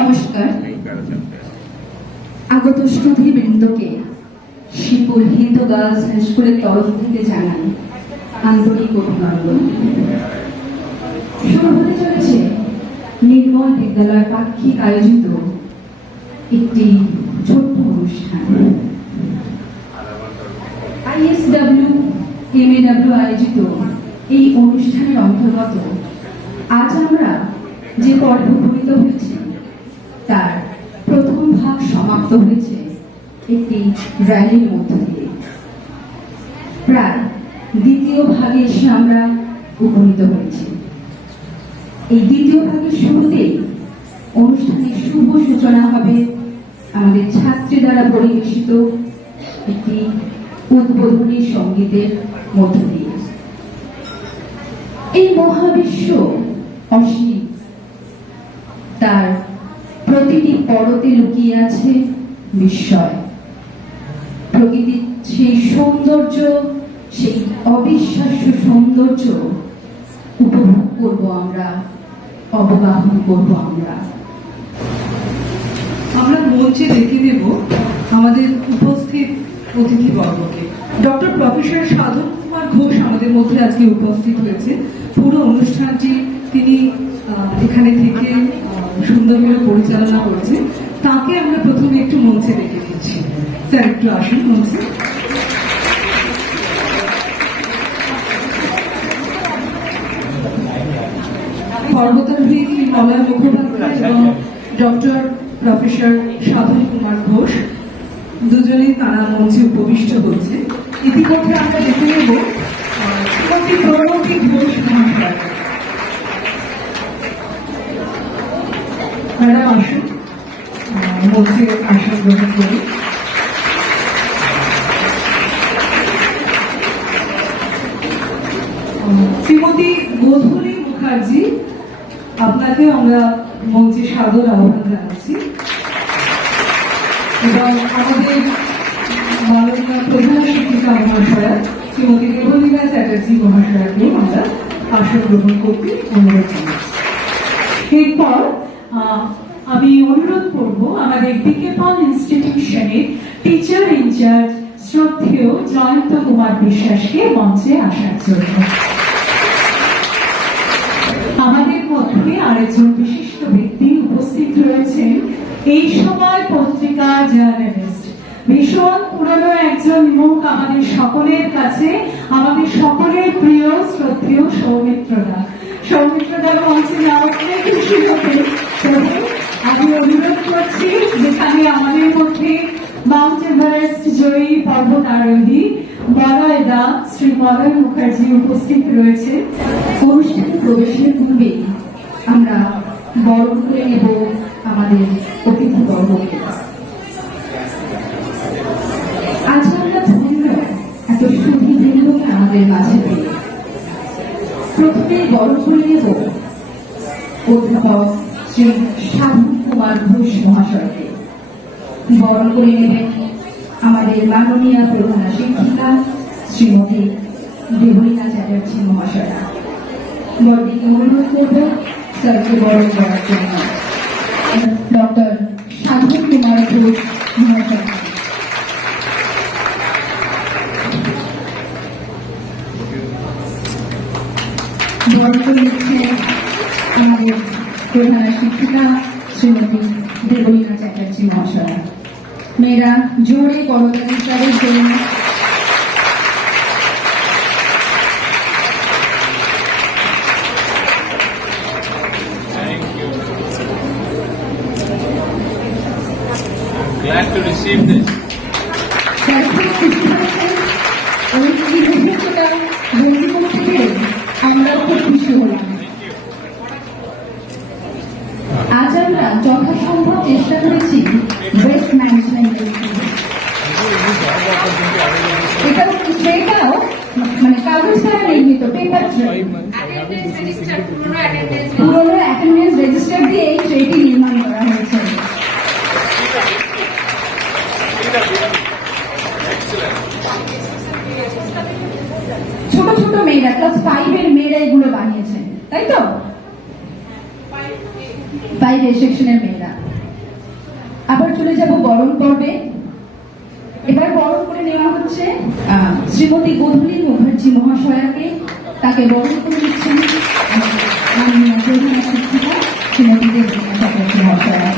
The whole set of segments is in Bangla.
নমস্কার। আগত সুধীবৃন্দকে শিবপুর হিন্দু গার্লস হাই স্কুলের তরফ থেকে জানাই আন্তরিক অভিনন্দন। শুরু হতে চলেছে নির্মল বিদ্যালয় পাক্ষিক আয়োজিত একটি ছোট্ট অনুষ্ঠান। ISW MAW আয়োজিত এই অনুষ্ঠানের অন্তর্গত আজ আমরা যে পর্ব উপনীত হয়েছি তার প্রথম ভাগ সমাপ্ত হয়েছে একটি র্যালির মধ্য দিয়ে। প্রায় দ্বিতীয় ভাগে এসে আমরা উপনীত হয়েছি। এই দ্বিতীয় ভাগের শুরুতেই অনুষ্ঠানের শুভ সূচনা হবে আমাদের ছাত্রী দ্বারা পরিবেশিত একটি উদ্বোধনী সঙ্গীতের মধ্য দিয়ে। এই মহাবিশ্ব অসীম, তার প্রতিটি পরতে লুকিয়ে আছে বিস্ময়। প্রকৃতির সেই সৌন্দর্য, সেই অবিশ্বাস্য সৌন্দর্য উপভোগ করব আমরা, অবগাহন করব আমরা। মঞ্চে ডেকে নেব আমাদের উপস্থিত অতিথিবর্গকে। ডক্টর প্রফেসর সাধন কুমার ঘোষ আমাদের মধ্যে আজকে উপস্থিত হয়েছে। পুরো অনুষ্ঠানটি তিনি এখানে থেকে সুন্দরভাবে পরিচালনা করেছেন। তাকে আমরা প্রথমে একটু মঞ্চে ডেকে নিচ্ছি। স্যার একটু আসুন মঞ্চে। পর্বতারোহী শ্রী মলয় মুখোপাধ্যায় এবং ডক্টর প্রফেসর সাধন কুমার ঘোষ দুজনেই তারা মঞ্চে উপবিষ্ট হচ্ছে। ইতিমধ্যে আমরা দেখে নেব শ্রীমতী প্রণতি ঘোষ মহাশয়। ম্যাডাম আসুন, মঞ্চে আসন গ্রহণ করুন। শ্রীমতী গোধূলি মুখার্জি, আপনাকে আমরা মঞ্চে সাদর আহ্বান জানাচ্ছি এবং আমাদের মাননীয় প্রধান শিক্ষিকা মহাশয়া শ্রীমতী দেবলীনা চ্যাটার্জি মহাশয়াকেও আমরা আসন গ্রহণ করতে অনুরোধ জানাচ্ছি। এরপর আমি অনুরোধ করব আমাদের বিকে পল ইনস্টিটিউশনের টিচার ইনচার্জ শ্রদ্ধেয় জয়ন্ত কুমার বিশ্বাসকে মঞ্চে আসার জন্য। আমাদের মধ্যে আরেকজন বিশিষ্ট ব্যক্তি উপস্থিত রয়েছেন, এই সময় পত্রিকার জার্নালিস্ট, ভীষণ পুরনো একজন মুখ আমাদের সকলের কাছে, আমাদের সকলের প্রিয় শ্রদ্ধেয় সৌমিত্রদা। সৌমিত্রদার মঞ্চে যাওয়ার খুশি হতে আমি অনুরোধ করছি, যেখানে আমাদের মধ্যে মাউন্ট এভারেস্ট জয়ী পর্বতারোহী মলয় দা, শ্রী মলয় মুখার্জি উপস্থিত রয়েছে। অনুষ্ঠানে প্রবেশের পূর্বে আমরা বরণ করে নেব আমাদের অতিথিবর্গকে। আজ আমরা ধন্য এত সুধীবৃন্দকে আমাদের মাঝে পেয়ে। প্রথমে বরণ করে নেব অধ্যাপক শ্রী সাধন কুমার ঘোষ মহাশয়কে। বরণ করে নেবেন আমাদের মাননীয় প্রধান শিক্ষিকা শ্রীমতী দেবলীনা চ্যাটার্জি মহাশয়া। বড়দিকে অনুরোধ করব স্যারকে বরণ করার জন্য ডক্টর সাধন কুমার ঘোষ মহাশয়। বরণ করে নিচ্ছেন আমাদের প্রধান শিক্ষিকা শ্রীমতী দেবলীনা চ্যাটার্জি মহাশয়া। মেয়েরা জোরে করতালি স্যারের জন্য। Glad to receive this. আমরা খুব খুশি হলাম। আজ আমরা যথাসম্ভব চেষ্টা করেছি ওয়েস্ট ম্যানেজমেন্টের, এটাও মানে কাগজ ছাড়া নির্মিত পেপার ট্রে, পুরোনো অ্যাটেন্ডেন্স রেজিস্টার দিয়ে এই ট্রেটি নির্মাণ করা হয়েছে। ছোট ছোট মেয়েরা, ক্লাস 5 এর মেয়েরা এগুলো বানিয়েছেন, তাই তো? 5 সেকশনের মেয়েরা। আবার চলে যাব বরণ পর্বে। এবার বরণ করে নেওয়া হচ্ছে শ্রীমতী গোধূলি মুখার্জি মহাশয়াকে। তাকে বরণ করে নিচ্ছেন প্রধান শিক্ষিকা শ্রীমতী দেবলীনা চ্যাটার্জি মহাশয়া।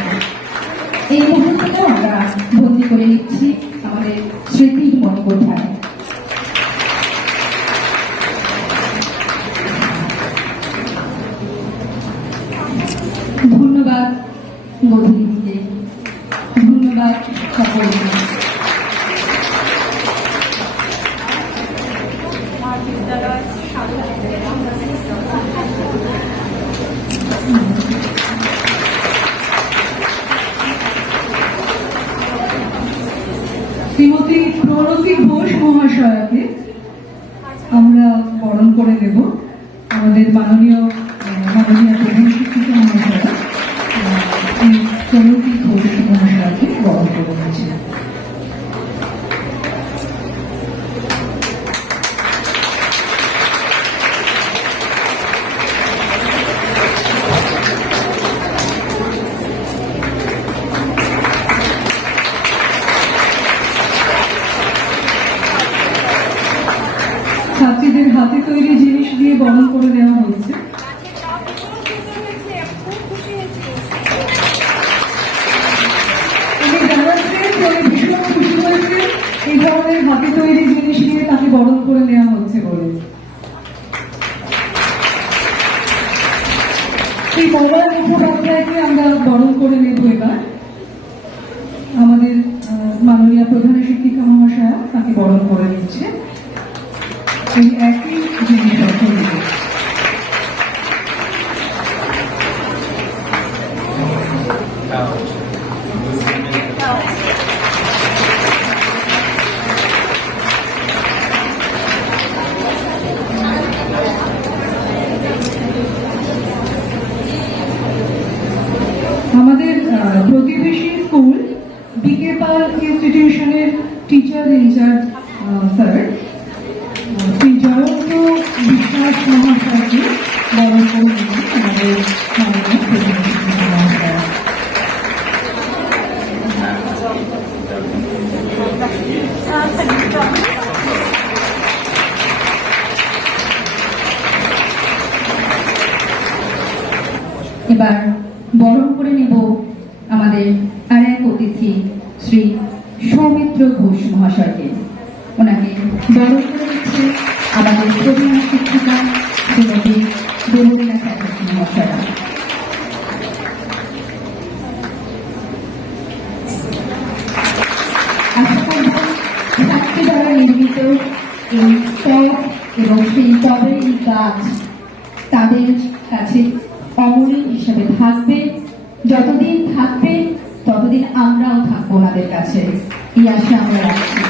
এই মুহূর্তটাও আমরা বন্দী করে নিচ্ছি আমাদের স্মৃতির মণিকোঠায়। ধন্যবাদ গোধূলিকে, ধন্যবাদ সকলকে। শ্রীমতী প্রণতি ঘোষ মহাশয়াকে আমরা বরণ করে দেব। আমাদের মাননীয় প্রধান শিক্ষিকা মহাশয়া এই প্রণতি ঘোষ মহাশয়াকে বরণ করে নিয়েছেন। ছাত্রীদের হাতে তৈরি জিনিস দিয়ে বরণ করে দেওয়া হয়েছে। ভীষণ খুশি হয়েছে এই ধরনের হাতে তৈরি জিনিস দিয়ে তাকে বরণ করে নেওয়া হচ্ছে বলে। এই মলয় মুখোপাধ্যায়কে আমরা বরণ করে নেব এবার। আমাদের মাননীয় প্রধান শিক্ষিকা মহাশয়া তাকে বরণ করে নিচ্ছে এই একই জিনিসপত্র নিয়ে। আমাদের প্রতিবেশী স্কুল বিকে পাল ইনস্টিটিউশনের teacher incharge sir Shri Jayanta Biswas মহাশয়কে বরণ করে নিলেন আমাদের মাননীয় প্রধান শিক্ষিকা মহাশয়া। এবার বরণ করে নেব আমাদের আর এক অতিথি শ্রী সৌমিত্র ঘোষ মহাশয়কে। ওনাকে বরণ করে নিচ্ছে আমাদের প্রধান শিক্ষিকা শ্রীমতী দেবলীনা চ্যাটার্জি মহাশয়া। আশা করব ছাত্রী দ্বারা নির্মিত এই টব এবং সেই টবের এই গাছ তাদের কাছে অমূল্য হিসেবে থাকবে। যতদিন থাকবে ততদিন আমরাও থাকবো ওনাদের কাছে, এই আশা আমরা রাখছি।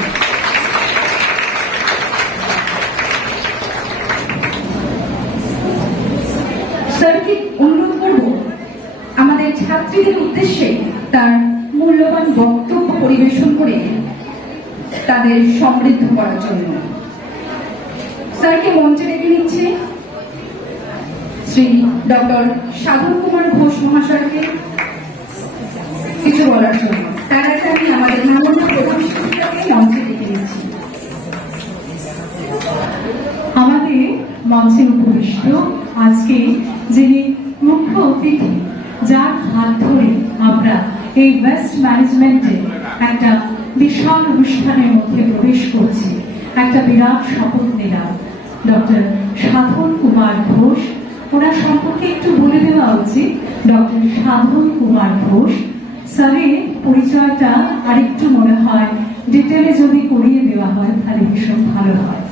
স্যারকে অনুরোধ করব আমাদের ছাত্রীদের উদ্দেশ্যে তার মূল্যবান বক্তব্য পরিবেশন করে তাদের সমৃদ্ধ করার জন্য। স্যারকে মঞ্চে রেখে নিচ্ছে শ্রী ডক্টর সাধন কুমার ঘোষ মহাশয়কে কিছু বলার জন্য। তার আগে আমি আমাদের মাননীয় প্রধান শিক্ষিকাকে মঞ্চে রেখে নিচ্ছি। আমাদের মঞ্চে উপবিষ্ট আজকে যিনি মুখ্য অতিথি, যার হাত ধরে আমরা এই ওয়েস্ট ম্যানেজমেন্টে একটা বিশাল অনুষ্ঠানের মধ্যে প্রবেশ করছি, একটা বিরাট শপথ নিলাম, ডক্টর সাধন কুমার ঘোষ। ওনার সম্পর্কে একটু বলে দেওয়া উচিত। ডক্টর সাধন কুমার ঘোষ স্যারের পরিচয়টা আরেকটু মনে হয় ডিটেলে যদি করিয়ে দেওয়া হয় তাহলে ভীষণ ভালো হয়।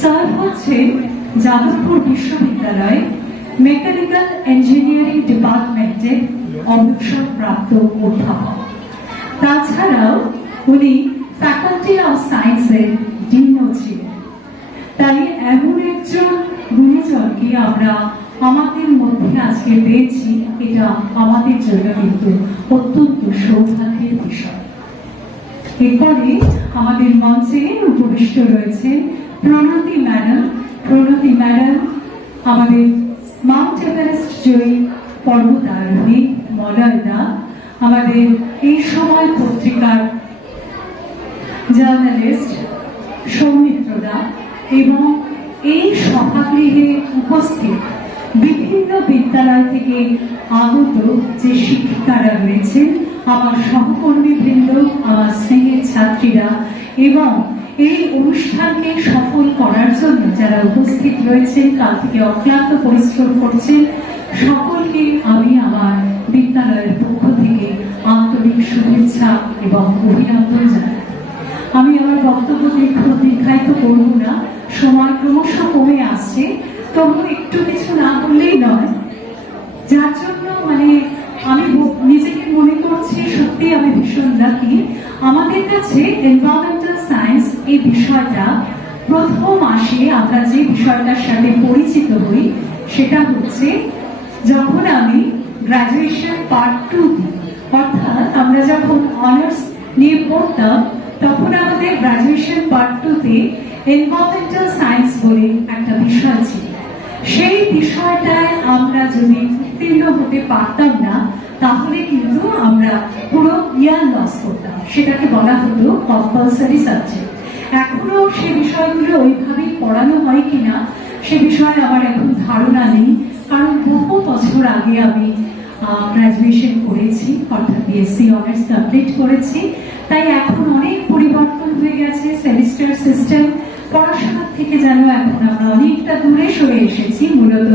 স্যার হচ্ছে যাদবপুর বিশ্ববিদ্যালয় মেকানিক্যাল ইঞ্জিনিয়ারিং ডিপার্টমেন্টের অবসরপ্রাপ্ত অধ্যাপক। তাছাড়াও উনি ফ্যাকাল্টি অফ সায়েন্সের ডিনও ছিলেন। তাই এমন একজন গুণীজনকে আমরা আমাদের মধ্যে আজকে পেয়েছি, এটা আমাদের জন্য কিন্তু অত্যন্ত সৌভাগ্যের বিষয়। এরপরে আমাদের মঞ্চে উপবিষ্ট রয়েছে প্রণতি ম্যাডাম। প্রণতি ম্যাডাম আমাদের মাউন্ট এভারেস্ট জয়ী পর্বতারোহী মলয়দা। আমাদের এই সময় পত্রিকার জার্নালিস্ট সৌমিত্রদা এবং এই সভাগৃহে উপস্থিত বিভিন্ন বিদ্যালয় থেকে আগত যে শিক্ষিকারা রয়েছেন, আমার সহকর্মীবৃন্দ, আমার স্নেহের ছাত্রীরা এবং এই অনুষ্ঠানকে সফল করার জন্য যারা উপস্থিত রয়েছেন, কাল থেকে অক্লান্ত পরিশ্রম করছেন, সকলকে আমি আমার বিদ্যালয়ের পক্ষ থেকে আন্তরিক শুভেচ্ছা এবং অভিনন্দন জানাই। আমি আমার বক্তব্য দীর্ঘায়িত করব না, সময় ক্রমশ কমে আসছে, তবু একটু কিছু না বললেই নয়, যার জন্য আমি নিজেকে মনে করছি সত্যি আমি ভীষণ লাকি। আমাদের কাছে এনভায়রনমেন্টাল সায়েন্স এই বিষয়টা প্রথম আসে, আমরা যে বিষয়টার সাথে পরিচিত হই সেটা হচ্ছে যখন আমি গ্রাজুয়েশন পার্ট 2 অর্থাৎ আমরা যখন অনার্স নিয়ে পড়তাম তখন আমাদের গ্রাজুয়েশন পার্ট 2-তে এনভায়রনমেন্টাল সায়েন্স বলে একটা বিষয় ছিল। সেই বিষয়টায় আমরা যদি উত্তীর্ণ হতে পারতাম না তাহলে কিন্তু আমরা পুরো ইয়ার লস করতাম, সেটাকে বলা হতো কম্পালসারি সাবজেক্ট। এখনো সে বিষয়গুলো ওইভাবেই পড়ানো হয় কিনা সে বিষয়ে আমার এখন ধারণা নেই, কারণ বহু বছর আগে আমি গ্রাজুয়েশন করেছি, অর্থাৎ বিএসসি অনার্স কমপ্লিট করেছি। তাই এখন অনেক পরিবর্তন হয়ে গেছে, সেমিস্টার সিস্টেম, পড়াশোনার থেকে যেন এখন আমরা অনেকটা দূরে সরে এসেছি মূলত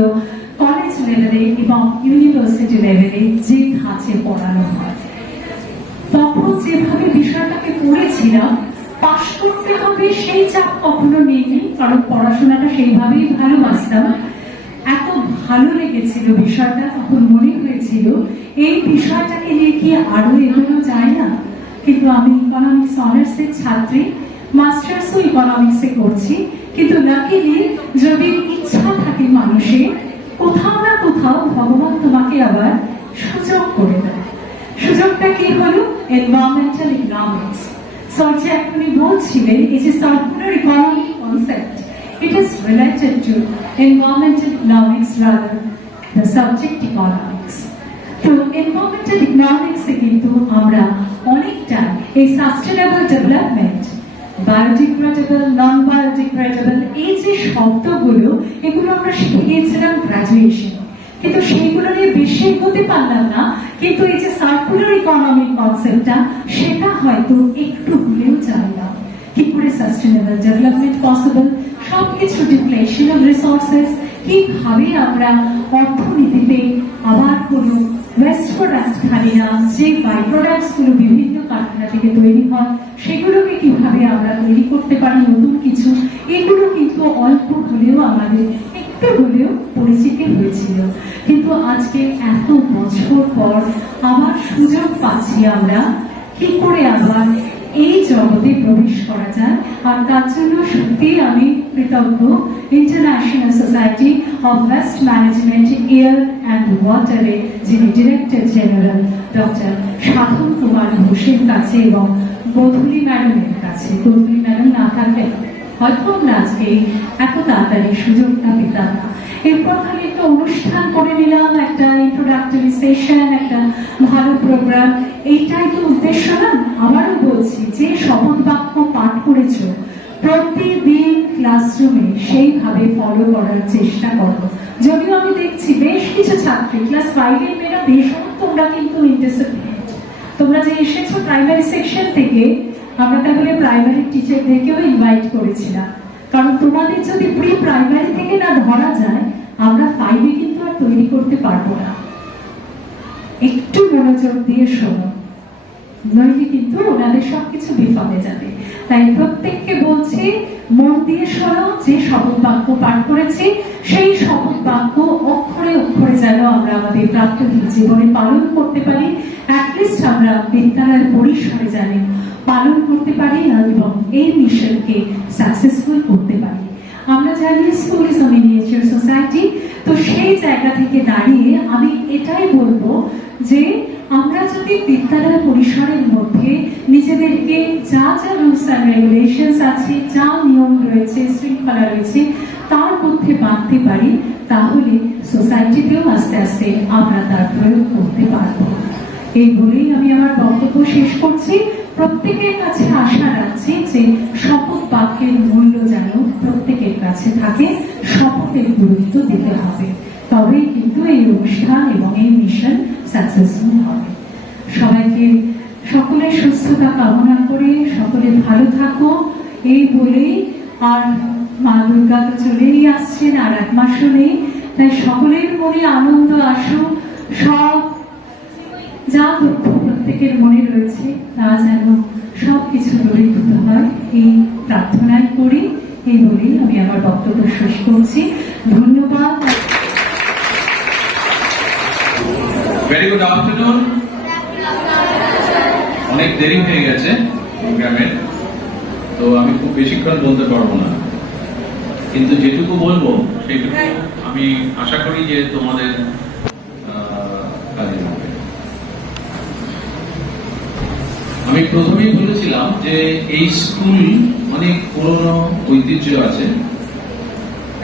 কলেজ লেভেলে এবং ইউনিভার্সিটি লেভেলে যে ধাঁচে পড়ানো হয়। তখন যেভাবে বিষয়টাকে পড়েছিলাম, পাশ করতে হবে সেই চাপ কখনো নেই, কারণ পড়াশোনাটা সেইভাবেই ভালোবাসতাম। এত ভালো লেগেছিল বিষয়টা, তখন মনে হয়েছিল এই বিষয়টাকে নিয়ে কি আরো এগোনো যায় না। কিন্তু আমি ইকোনমিক্স অনার্সের ছাত্রী, মাস্টার্সও ইকোনমিক্সে করছি, কিন্তু লাকিলি যদি ইচ্ছা থাকে মানুষের, কোথাও না কোথাও ভগবান তোমাকে আবার সুযোগ করে দেয়। সুযোগটা কি হলো? Environmental economics. সর্জি এখনই বলছিলেন এই যে circular economy concept, it is related to environmental economics rather the subject economics. তো environmental economics এ কিন্তু আমরা অনেকটা এই sustainable development, biodegradable, non biodegradable, এই যে শব্দগুলো এগুলো আমরা শিখিয়েছিলাম গ্রাজুয়েশন, কিন্তু সেইগুলো নিয়ে বেশি এগোতে পারলাম না। কিন্তু এই যে সার্কুলার ইকোনমিক কনসেপ্টটা, সেটা হয়তো একটু হলেও জানলাম। কি করে সাস্টেনেবল ডেভেলপমেন্ট পসিবল, সবকিছু ডিপ্লেশন অফ রিসোর্সেস, কিভাবে আমরা অর্থনীতিতে আবার কোনো ওয়েস্ট প্রোডাক্ট খালি না, যে বাই প্রোডাক্টস গুলো বিভিন্ন কারখানা থেকে তৈরি হয় সেগুলোকে কিভাবে আমরা তৈরি করতে পারি নতুন কিছু, এগুলো কিন্তু অল্প হলেও আমাদের একটু হলেও পরিচিতি হয়েছিল। কিন্তু আজকে এত বছর পর আবার সুযোগ পাচ্ছি আমরা কি করে আবার এই জগতে প্রবেশ করা যায়। আর তার জন্য সত্যি আমি কৃতজ্ঞ international society of waste management air and ওয়াটারে যিনি director general doctor Sadhan Kumar ঘোষের কাছে এবং গোধূলি ম্যাডামের কাছে। গোধূলি ম্যাডাম না থাকলে হয়তো আমরা আজকে এত তাড়াতাড়ি সুযোগটা পেতাম না। এরপর খালি একটা অনুষ্ঠান করে নিলাম, একটা ইন্ট্রোডাক্টরি সেশন, একটা ভালো প্রোগ্রাম, এইটাই তো উদ্দেশ্য না। আবারও বলছি, যে শপথ বাক্য পাঠ করেছ প্রতিদিন ক্লাসরুমে সেইভাবে ফলো করার চেষ্টা করো। যদিও আমি দেখছি বেশ কিছু ছাত্রী ক্লাস 5-এর মেয়েরা ভীষণ, তোমরা কিন্তু ইনডিসিপ্লিন, তোমরা যে এসেছো প্রাইমারি সেকশন থেকে, আমরা তাহলে প্রাইমারি টিচারদেরকেও ইনভাইট করেছিলাম, কারণ তোমাদের যদি প্রি প্রাইমারি থেকে না ধরা যায় আমরা 5-এ কিন্তু আর তৈরি করতে পারবো না। একটু মনোযোগ দিয়ে শোনো, নইলে কিন্তু ওনাদের সবকিছু বিফলে যাবে। তাই প্রত্যেককে বলছি মন দিয়ে শোনো, যে শপথ বাক্য পাঠ করেছি সেই শপথ বাক্য অক্ষরে অক্ষরে যেন আমরা আমাদের প্রাত্যহিক জীবনে পালন করতে পারি, অ্যাটলিস্ট আমরা বিদ্যালয়ের পরিসরে জানি পালন করতে পারি এবং এই মিশনকে সাকসেসফুল করতে পারি। আমরা জানি school is a miniature society, তো সেই জায়গা থেকে দাঁড়িয়ে আমি এটাই বলবো যে আমরা যদি বিদ্যালয় পরিসরের মধ্যে নিজেদেরকে যা যা রুলস অ্যান্ড রেগুলেশনস আছে, যা নিয়ম রয়েছে, শৃঙ্খলা রয়েছে, তার মধ্যে বাঁধতে পারি, তাহলে সোসাইটিতেও আস্তে আস্তে আমরা তার প্রয়োগ করতে পারবো। এই বলেই আমি আমার বক্তব্য শেষ করছি। প্রত্যেকের কাছে আশা রাখছি যে শপথ বাক্যের মূল্য যেন প্রত্যেকের কাছে থাকে, শপথের গুরুত্ব দিতে হবে, তবেই কিন্তু এই অনুষ্ঠান এবং এই মিশন সাকসেসফুল হবে। সবাইকে সকলের সুস্থতা কামনা করে সকলে ভালো থাকো এই বলেই, আর মা দুর্গা তো চলেই আসছেন, আর এক মাসও নেই, তাই সকলের মনে আনন্দ আসুক, সব যা দুঃখ প্রত্যেকের মনে রয়েছে তা যেন সবকিছু দূরীভূত হয় এই প্রার্থনাই করি। এই বলেই আমি আমার বক্তব্য শেষ করছি। ধন্যবাদ। Very good afternoon. অনেক দেরি হয়ে গেছে প্রোগ্রামের, তো আমি খুব বেশিক্ষণ বলতে পারবো না, কিন্তু যেটুকু বলবো সেটুকু আমি আশা করি যে তোমাদের কাজে লাগবে। আমি প্রথমেই বলেছিলাম যে এই স্কুল অনেক পুরনো ঐতিহ্য আছে,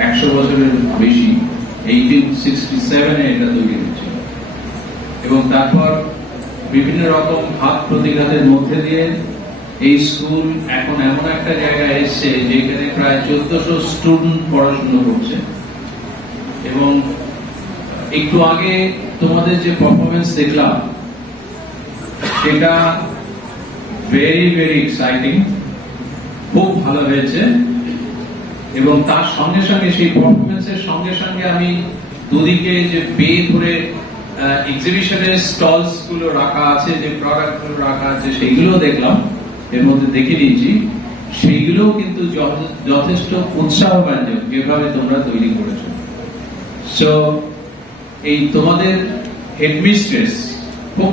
100 বছরের বেশি। 1867-এ এটা তৈরি হয়েছিল এবং তারপর বিভিন্ন রকম ঘাত প্রতিঘাতের মধ্যে দিয়ে এই স্কুল এখন এমন একটা জায়গায় এসছে যেখানে প্রায় 1400 স্টুডেন্ট পড়াশোনা করছে। এবং একটু আগে তোমাদের যে পারফরমেন্স দেখলাম সেটা ভেরি ভেরি এক্সাইটিং, খুব ভালো হয়েছে। এবং তার সঙ্গে সঙ্গে সেই পারফরমেন্সের সঙ্গে সঙ্গে আমি দুদিকে যে বে ধরে এক্সিবিশনের স্টলস গুলো রাখা আছে, যে প্রোডাক্ট গুলো রাখা আছে সেইগুলো দেখলাম, এর মধ্যে দেখে নিয়েছি, সেইগুলো কিন্তু যথেষ্ট উৎসাহব্যঞ্জক যেভাবে তোমরা তৈরি করেছো। সো এই তোমাদের হেডমিস্ট্রেস খুব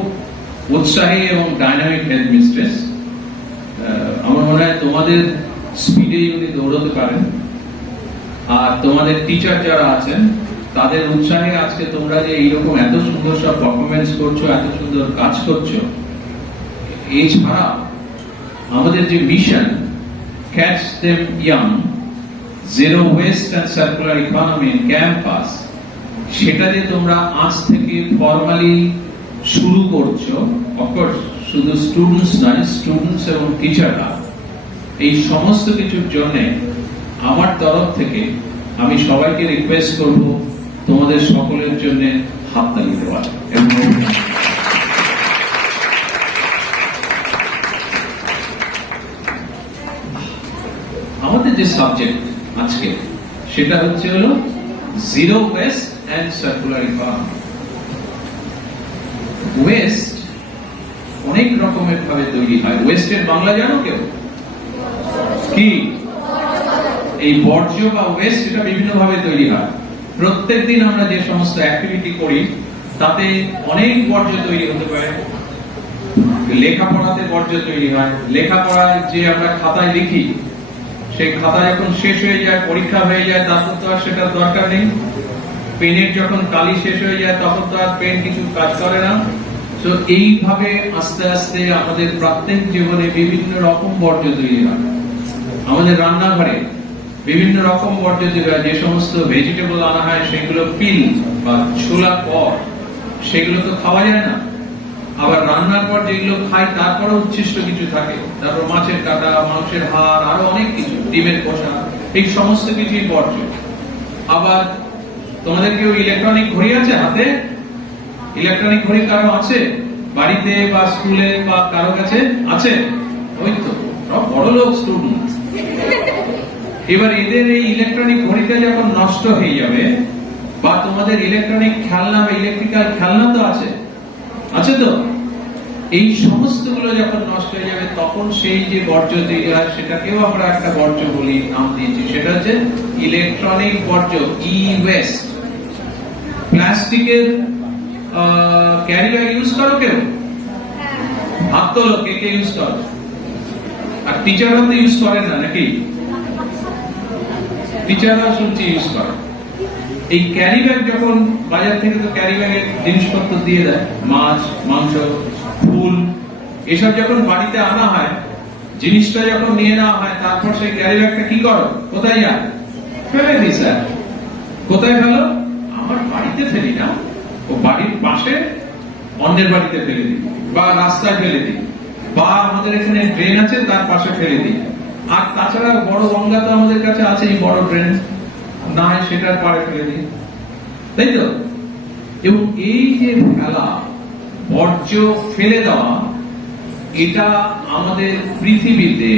উৎসাহী এবং ডাইনামিক হেডমিস্ট্রেস। আমার মনে হয় তোমাদের স্পিডেই উনি দৌড়তে পারেন, আর তোমাদের টিচার যারা আছেন তাদের উৎসাহে আজকে তোমরা যে এইরকম এত সুন্দর সব পারফরমেন্স করছো, এত সুন্দর কাজ করছো। এছাড়া আমাদের যে mission catch them young, zero West and circular economy in campus, সেটা যে তোমরা আজ থেকে ফর্মালি শুরু করছো, অফকোর্স শুধু স্টুডেন্টস নয়, স্টুডেন্টস এবং টিচাররা, এই সমস্ত কিছুর জন্য আমার তরফ থেকে আমি সবাইকে রিকোয়েস্ট করব তোমাদের সকলের জন্য হাততালি দেওয়ার। আমাদের যে সাবজেক্ট আজকে সেটা হচ্ছে হলো zero West and circular economy. West অনেক রকমের ভাবে তৈরি হয়। ওয়েস্টের বাংলা জানো কেউ? কি? এই বর্জ্য বা ওয়েস্ট, এটা বিভিন্ন ভাবে তৈরি হয়। প্রত্যেকদিন আমরা যে সমস্ত অ্যাক্টিভিটি করি তাতে অনেক বর্জ্য তৈরি হতে পারে। লেখাপড়াতে বর্জ্য তৈরি হয়, লেখাপড়ায় যে আমরা খাতায় লিখি সেই খাতা যখন শেষ হয়ে যায়, পরীক্ষা হয়ে যায়, তারপর তো আর সেটার দরকার নেই। পেনের যখন কালি শেষ হয়ে যায় তখন তো আর পেন কিছু কাজ করে না। তো এইভাবে আস্তে আস্তে আমাদের প্রত্যেক জীবনে বিভিন্ন রকম বর্জ্য তৈরি হয়। আমাদের রান্নাঘরে বিভিন্ন রকম বর্জ্য তৈরি হয়। যে সমস্ত ভেজিটেবল আনা হয় সেগুলো পিল বা ছোলার পর সেগুলো তো খাওয়া যায় না। আবার রান্নার পর যেগুলো খাই তারপরে উচ্ছিষ্ট কিছু থাকে, তারপর মাছের কাটা, মাংসের হাড়, আরো অনেক কিছু, ডিমের খোসা, এই সমস্ত কিছুই বর্জ্য। আবার তোমাদের কেউ ইলেকট্রনিক ঘড়ি আছে হাতে? ইলেকট্রনিক ঘড়ি কারো আছে বাড়িতে বা স্কুলে বা কারো কাছে আছে? ওই তো সব বড় লোক স্টুডেন্ট। এবার এদের এই ইলেকট্রনিক ঘড়িটা যখন নষ্ট হয়ে যাবে, বা তোমাদের ইলেকট্রনিক খেলনা বা ইলেকট্রিক্যাল খেলনা তো আছে, আছে তো, এই সমস্ত গুলো যখন নষ্ট হয়ে যাবে তখন সেই যে বর্জ্য তৈরি হয় সেটাকেও আমরা একটা বর্জ্য বলি, নাম দিয়েছি, সেটা হচ্ছে ইলেকট্রনিক বর্জ্য, ই ওয়েস্ট। প্লাস্টিকের ক্যারি ব্যাগ ইউজ করো কেউ? হাত তোলো, কে কে ইউজ করো? আর টিচাররা তো ইউজ করেন না নাকি? টিচাররা শুনছি ইউজ করে। এই ক্যারি ব্যাগ যখন বাজার থেকে তো ক্যারি ব্যাগের জিনিসপত্র দিয়ে দেয়, মাছ, মাংস, ফুল, এসব যখন বাড়িতে আনা হয়, জিনিসটা যখন নিয়ে নেওয়া হয়, তারপর সেই ক্যারি ব্যাগটা কি করো? কোথায় যায়? ফেলে দিই স্যার। কোথায় ফেলো? আমার বাড়িতে ফেলি না, ও বাড়ির পাশে অন্যের বাড়িতে ফেলে দিই, বা রাস্তায় ফেলে দিই, বা আমাদের এখানে ড্রেন আছে তার পাশে ফেলে দিই। আর তাছাড়া বড় গঙ্গা তো আমাদের কাছে আছেই, বড় ড্রেন, না হয় সেটার পাড়ে ফেলে দিই, তাই তো? এবং এই যে ফেলা, বর্জ্য ফেলে দেওয়া, এটা আমাদের পৃথিবীতে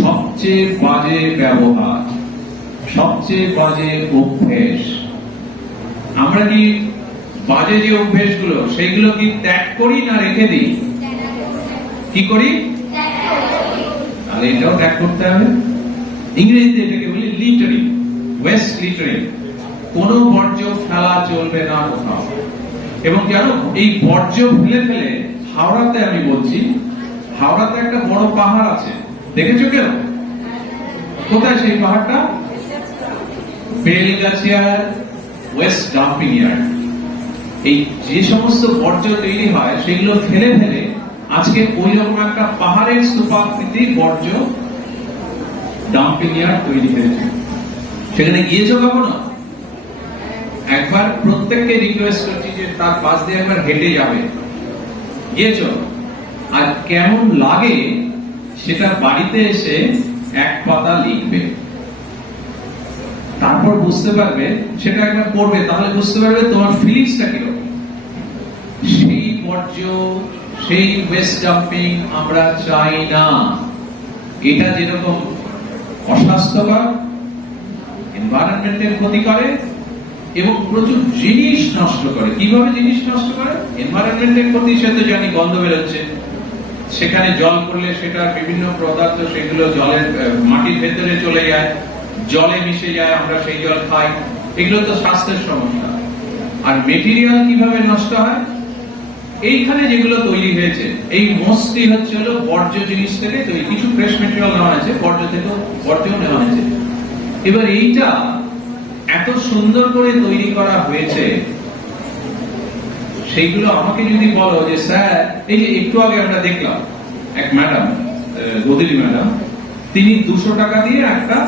সবচেয়ে বাজে ব্যবহার, সবচেয়ে বাজে অভ্যেস। আমরা কি বাজে যে অভ্যেসগুলো সেইগুলো কি ত্যাগ করি না রেখে দিই? কি করি? তাহলে এটাও ত্যাগ করতে হবে। ইংরেজিতে এটাকে বলি লিটারিং, ওয়েস্ট লিটারিং। কোনো বর্জ্য ফেলা চলবে না কোথাও। এবং জানো, এই বর্জ্য ফেলে ফেলে হাওড়াতে, আমি বলছি, হাওড়াতে একটা বড় পাহাড় আছে, দেখেছো কেউ? কোথায় সেই পাহাড়টা? বেলগাছিয়ার ওয়েস্ট ডাম্পিং ইয়ার্ড। এই যে সমস্ত বর্জ্য তৈরি হয় সেগুলো ফেলে ফেলে আজকে ওই রকম একটা পাহাড়ের স্তূপাকৃতির বর্জ্য ডাম্পিং ইয়ার্ড তৈরি হয়েছে। সেখানে গিয়েছো কখনো? একবার প্রত্যেককে রিকোয়েস্ট করছি যে তার পাশ দিয়ে একবার হেঁটে যাবে। গিয়েছো? আর কেমন লাগে সেটা বাড়িতে এসে এক পাতা লিখবে, তারপর বুঝতে পারবে, সেটা একবার পড়বে, তাহলে বুঝতে পারবে তোমার ফিলিংসটা কিরকম। সেই বর্জ্য, সেই ওয়েস্ট ডাম্পিং আমরা চাই না। এটা যেরকম অস্বাস্থ্যকর, এনভায়রনমেন্টের ক্ষতি করে এবং প্রচুর জিনিস নষ্ট করে। কিভাবে জিনিস নষ্ট করে? এনভায়রনমেন্টের ক্ষতি সে তো জানি, গন্ধ বেরোচ্ছে, সেখানে জল পড়লে সেটার বিভিন্ন পদার্থ সেগুলো জলের মাটির ভেতরে চলে যায়, জলে মিশে যায়, আমরা সেই জল খাই, এগুলো তো স্বাস্থ্যের সমস্যা। আর মেটেরিয়াল কিভাবে নষ্ট হয়? এইখানে যেগুলো তৈরি হয়েছে, এই মোস্টলি হচ্ছে হলো বর্জ্য জিনিস থেকে তৈরি। কিছু ফ্রেশ মেটেরিয়াল নেওয়া হয়েছে, বর্জ্য থেকেও বর্জ্য নেওয়া হয়েছে। এবার এইটা এত সুন্দর করে তৈরি করা হয়েছে, সেইগুলো আমাকে যদি বলো যে স্যার, এই যে একটু আগে আমরা দেখলাম এক ম্যাডাম, গোদলি ম্যাডাম, তিনি 200 টাকা দিয়ে একটা,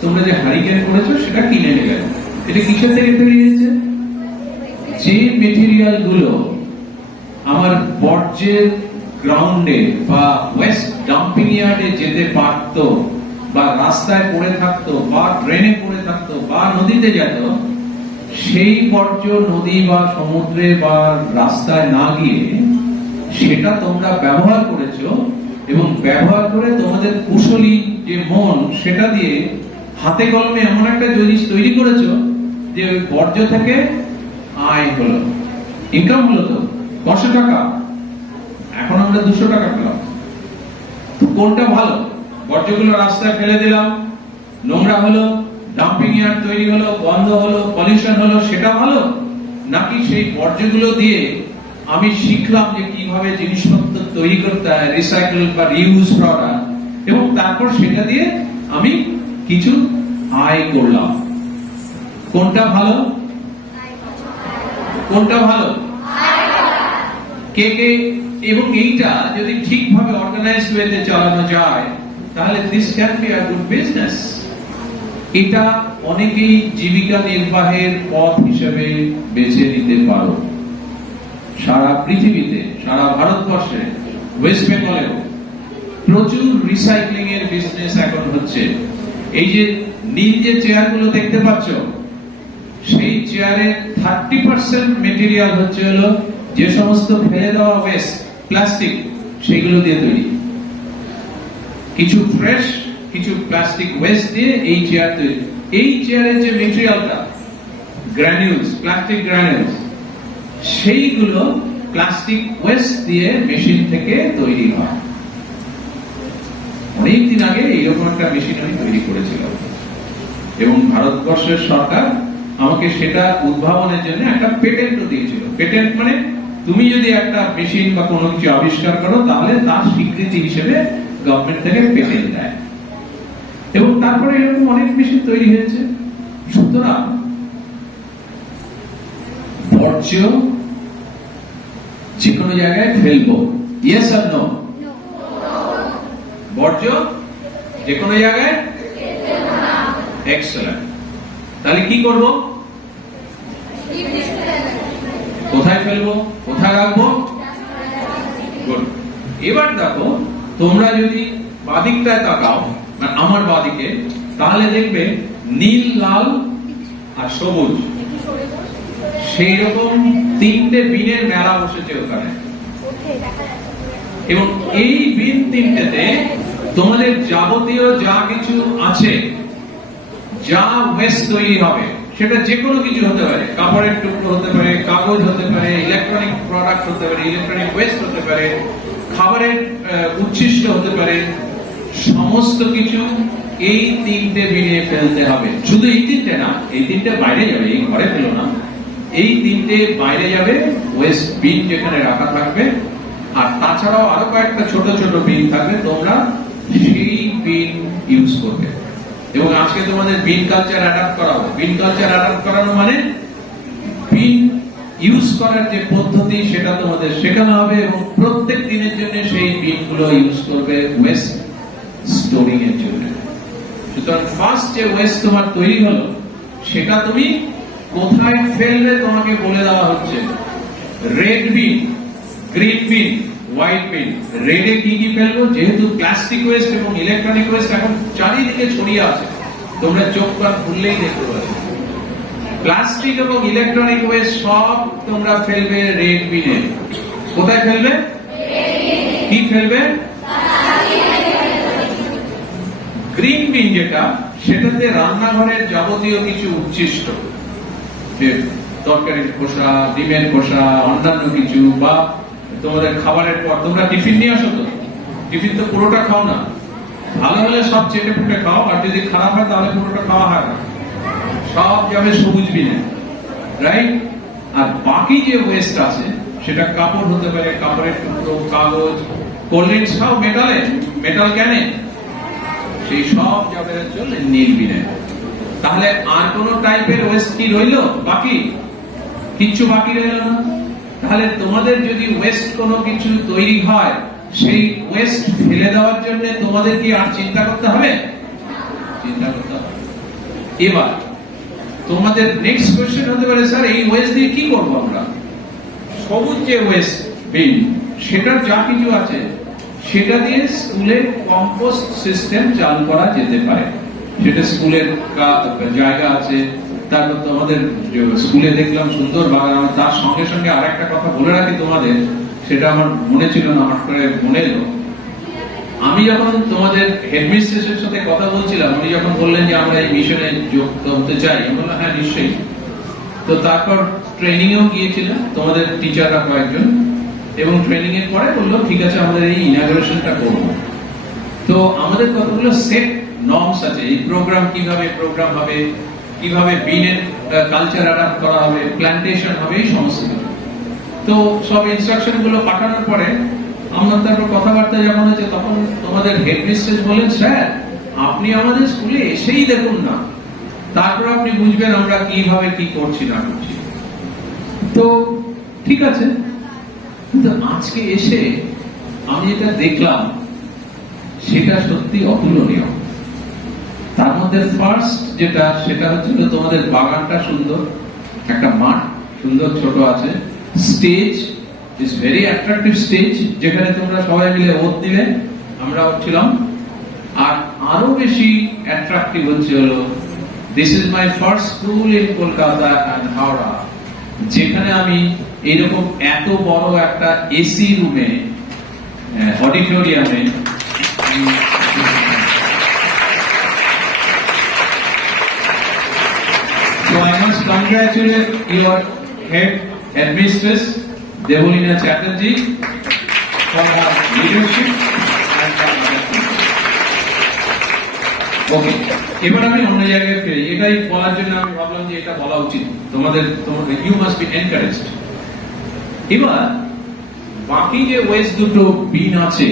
তোমরা যে হারিকেন করেছো সেটা কিনে নিলেন। এটা কিসের থেকে তৈরি হয়েছে? যে মেটেরিয়াল গুলো আমার বর্জ্যের গ্রাউন্ডে বা ওয়েস্ট ডাম্পিং ইয়ার্ডে যেতে পারত, বা রাস্তায় পড়ে থাকতো, বা ড্রেনে পড়ে থাকতো, বা নদীতে যেত, সেই বর্জ্য নদী বা সমুদ্রে বা রাস্তায় না গিয়ে সেটা তোমরা ব্যবহার করেছো, এবং ব্যবহার করে তোমাদের কুশলী যে মন, সেটা দিয়ে হাতে কলমে এমন একটা জিনিস তৈরি করেছো যে ওই বর্জ্য থেকে আয় হলো, ইনকাম হলো। তো 500 টাকা, এখন আমরা 200 টাকা পেলাম। তো কোনটা ভালো? বর্জ্যগুলো রাস্তায় ফেলে দিলাম, নোংরা হলো, ডাম্পিং ইয়ার্ড তৈরি হলো, গন্ধ হলো, পলিউশন হলো, সেটা ভালো? নাকি সেই বর্জ্যগুলো দিয়ে আমি শিখলাম যে কিভাবে জিনিসপত্র তৈরি করতে হয়, রিসাইকেল বা রিউজ প্রোডাক্ট, এবং তারপর সেটা দিয়ে আমি কিছু আয় করলাম? কোনটা ভালো? কোনটা ভালো? কে কে? এবং এইটা যদি ঠিকভাবে অর্গানাইজড ওয়েতে চালানো যায়, তাহলে this can be a good business. এটা অনেকেই জীবিকা নির্বাহের পথ হিসেবে বেছে নিতে পারো। সারা পৃথিবীতে, সারা ভারতবর্ষে, ওয়েস্ট বেঙ্গলেও প্রচুর রিসাইক্লিং এর বিজনেস এখন হচ্ছে। এই যে নীল যে চেয়ারগুলো দেখতে পাচ্ছ, সেই চেয়ারের 30% মেটেরিয়াল হচ্ছে হলো যে সমস্ত ফেলে দেওয়া ওয়েস্ট প্লাস্টিক, সেগুলো দিয়ে তৈরি। কিছু ফ্রেশ, কিছু প্লাস্টিক ওয়েস্ট দিয়ে এই চেয়ার তৈরি। এই চেয়ারের যে মেটেরিয়ালটা, গ্রানিউলস, প্লাস্টিক গ্রানিউলস, সেইগুলো প্লাস্টিক ওয়েস্ট দিয়ে মেশিন থেকে তৈরি হয়। অনেকদিন আগে এইরকম একটা মেশিন আমি তৈরি করেছিলাম, এবং ভারতবর্ষের সরকার আমাকে সেটা উদ্ভাবনের জন্য একটা পেটেন্টও দিয়েছিল। পেটেন্ট মানে তুমি যদি একটা মেশিন বা কোনো কিছু আবিষ্কার করো, তাহলে তার স্বীকৃতি হিসেবে গভর্নমেন্ট থেকে পেটেন্ট দেয়। এবং তারপরে এরকম অনেক মেশিন তৈরি হয়েছে। সুতরাং বর্জ্য যে কোনো জায়গায় ফেলবো, ইয়েস আর নো? বর্জ্য যে কোনো জায়গায়, এক্সেলেন্ট। তাহলে কি করব? কোথায় ফেলবো? কোথায় কোথায় রাখবো? Good. এবার দেখো, তোমরা যদি বাদিকটায় তাকাও, মানে আমার বাদিকে, তাহলে দেখবে নীল, লাল আর সবুজ, সেই রকম 3টে বিনের মেলা বসেছে ওখানে। এবং এই বিন 3টেতে তোমাদের যাবতীয় যা কিছু আছে, যা ওয়েস্ট তৈরি হবে, সেটা যে কোনো কিছু হতে পারে, কাপড়ের টুকরো হতে পারে, কাগজ হতে পারে, ইলেকট্রনিক প্রোডাক্ট হতে পারে, ইলেকট্রনিক ওয়েস্ট হতে পারে, খাবারের উচ্ছিষ্ট হতে পারে, সমস্ত কিছু এই 3টে বিনে ফেলতে হবে। শুধু এই 3টে না, এই 3টে বাইরে যাবে, এই ঘরে ফেলো না, এই 3টে বাইরে যাবে, ওয়েস্ট বিন যেখানে রাখা থাকবে। আর তাছাড়াও আরো কয়েকটা ছোট ছোট বিন থাকবে, তোমরা সেই বিন ইউজ করবে। এবং আজকে তোমাদের বিন কালচার অ্যাডাপ্ট করাবো। বিন কালচার অ্যাডাপ্ট করানো মানে বিন ইউজ করার যে পদ্ধতি, সেটা তোমাদের শেখানো হবে এবং প্রত্যেক দিনের জন্য সেই বিনগুলো ইউজ করবে ওয়েস্ট স্টোরিং এর জন্য। সুতরাং ফার্স্ট যে ওয়েস্ট তোমার তৈরি হলো, সেটা তুমি কোথায় ফেললে তোমাকে বলে দেওয়া হচ্ছে। রেড বিন, গ্রিন বিন, হোয়াইট বিন। রেডে কি কি ফেলবো? যেহেতু প্লাস্টিক ওয়েস্ট এবং ইলেকট্রনিক ওয়েস্ট এখন চারিদিকে ছড়িয়ে আছে, তোমরা চোখ কান খুললেই দেখতে পাচ্ছ। প্লাস্টিক এবং ইলেকট্রনিক ওয়েস্ট সব তোমরা ফেলবে রেড বিনে। কোথায় ফেলবে? কি ফেলবে? গ্রিন বিন যেটা, সেটাতে রান্নাঘরের যাবতীয় কিছু উচ্ছিষ্ট, তরকারির খোসা, ডিমের খোসা, অন্যান্য কিছু, বা তোমাদের খাবারের পর তোমরা টিফিন নিয়ে আসো, তো টিফিন তো পুরোটা খাও না, ভালো হলে সব চেটে ফুটে খাও, আর যদি খারাপ হয় তাহলে পুরোটা খাওয়া হয় না, সব যাবে সবুজ বিনে, রাইট? আর বাকি যে ওয়েস্ট আছে, সেটা কাপড় হতে পারে, কাপড়ের টুকরো, কাগজ, কোল্ড ড্রিঙ্কস খাও মেটালে, মেটাল ক্যানে, সেই সব যাবে চলে নীল বিনে। তাহলে আর কোন টাইপের ওয়েস্ট কি রইল বাকি? কিচ্ছু বাকি রইল না। তাহলে তোমাদের যদি ওয়েস্ট কোনো কিছু তৈরি হয়, সেই ওয়েস্ট ফেলে দেওয়ার জন্য তোমাদের কি আর চিন্তা করতে হবে? চিন্তা করতে হবে। এবার তোমাদের নেক্সট কোয়েশ্চেন হতে পারে, স্যার এই ওয়েস্ট দিয়ে কি করবো আমরা? সবুজ যে ওয়েস্ট বিন, সেটার যা কিছু আছে, সেটা দিয়ে স্কুলে কম্পোস্ট সিস্টেম চালু করা যেতে পারে। সেটা স্কুলের জায়গা আছে, তারপর তোমাদের স্কুলে দেখলাম সুন্দর বাগান। আমার তার সঙ্গে সঙ্গে আর একটা কথা বলে রাখি তোমাদের, সেটা আমার মনে ছিল না, হঠাৎ করে মনে এলো। আমি যখন তোমাদের হেডমিস্ট্রেসের সাথে কথা বলছিলাম, উনি যখন বললেন যে আমরা এই মিশনে যুক্ত হতে চাই, আমি বললাম হ্যাঁ নিশ্চয়ই। তো তারপর ট্রেনিং এও গিয়েছিলাম, তোমাদের টিচাররা কয়েকজন, এবং ট্রেনিং এর পরে বললো ঠিক আছে আমাদের এই ইনাগুরেশনটা করবো। তো আমাদের কতগুলো সেট নর্মস আছে, এই প্রোগ্রাম কিভাবে প্রোগ্রাম হবে, কিভাবে বিনের কালচার অ্যাডাপ্ট করা হবে, প্ল্যান্টেশন হবে, এই সমস্ত কিছু। তো সব ইনস্ট্রাকশন গুলো পাঠানোর পরে আমার তারপর কথাবার্তা যখন হচ্ছে, তখন তোমাদের হেডমিস্ট্রেস বলেন, স্যার আপনি আমাদের স্কুলে এসেই দেখুন না, তারপর আপনি বুঝবেন আমরা কিভাবে কি করছি না করছি। তো ঠিক আছে, কিন্তু আজকে এসে আমি যেটা দেখলাম, সেটা সত্যি অতুলনীয়। তার মধ্যে ফার্স্ট যেটা, সেটা হচ্ছে তোমাদের বাগানটা সুন্দর, একটা মাঠ সুন্দর ছোট আছে, stage is very attractive stage, যেখানে তোমরা সবাই মিলে ওত দিলে, আমরা ছিলাম। আর আরো বেশি অ্যাট্রাকটিভ হচ্ছে হলো, this is my first school in Kolkata and Howrah, যেখানে আমি এইরকম এত বড় একটা এসি রুমে, অডিটোরিয়ামে, so I must congratulate your headmistress Devolina Chatterjee for her leadership and her management. Okay, এবার আমি অন্য জায়গায় ফিরি। এটাই বলার জন্য আমি ভাবলাম যে এটা বলা উচিত তোমাদের, ইউ মাস্ট বি এনকারেজড। এবার বাকি যে ওয়েস্ট দুটো বিন আছে,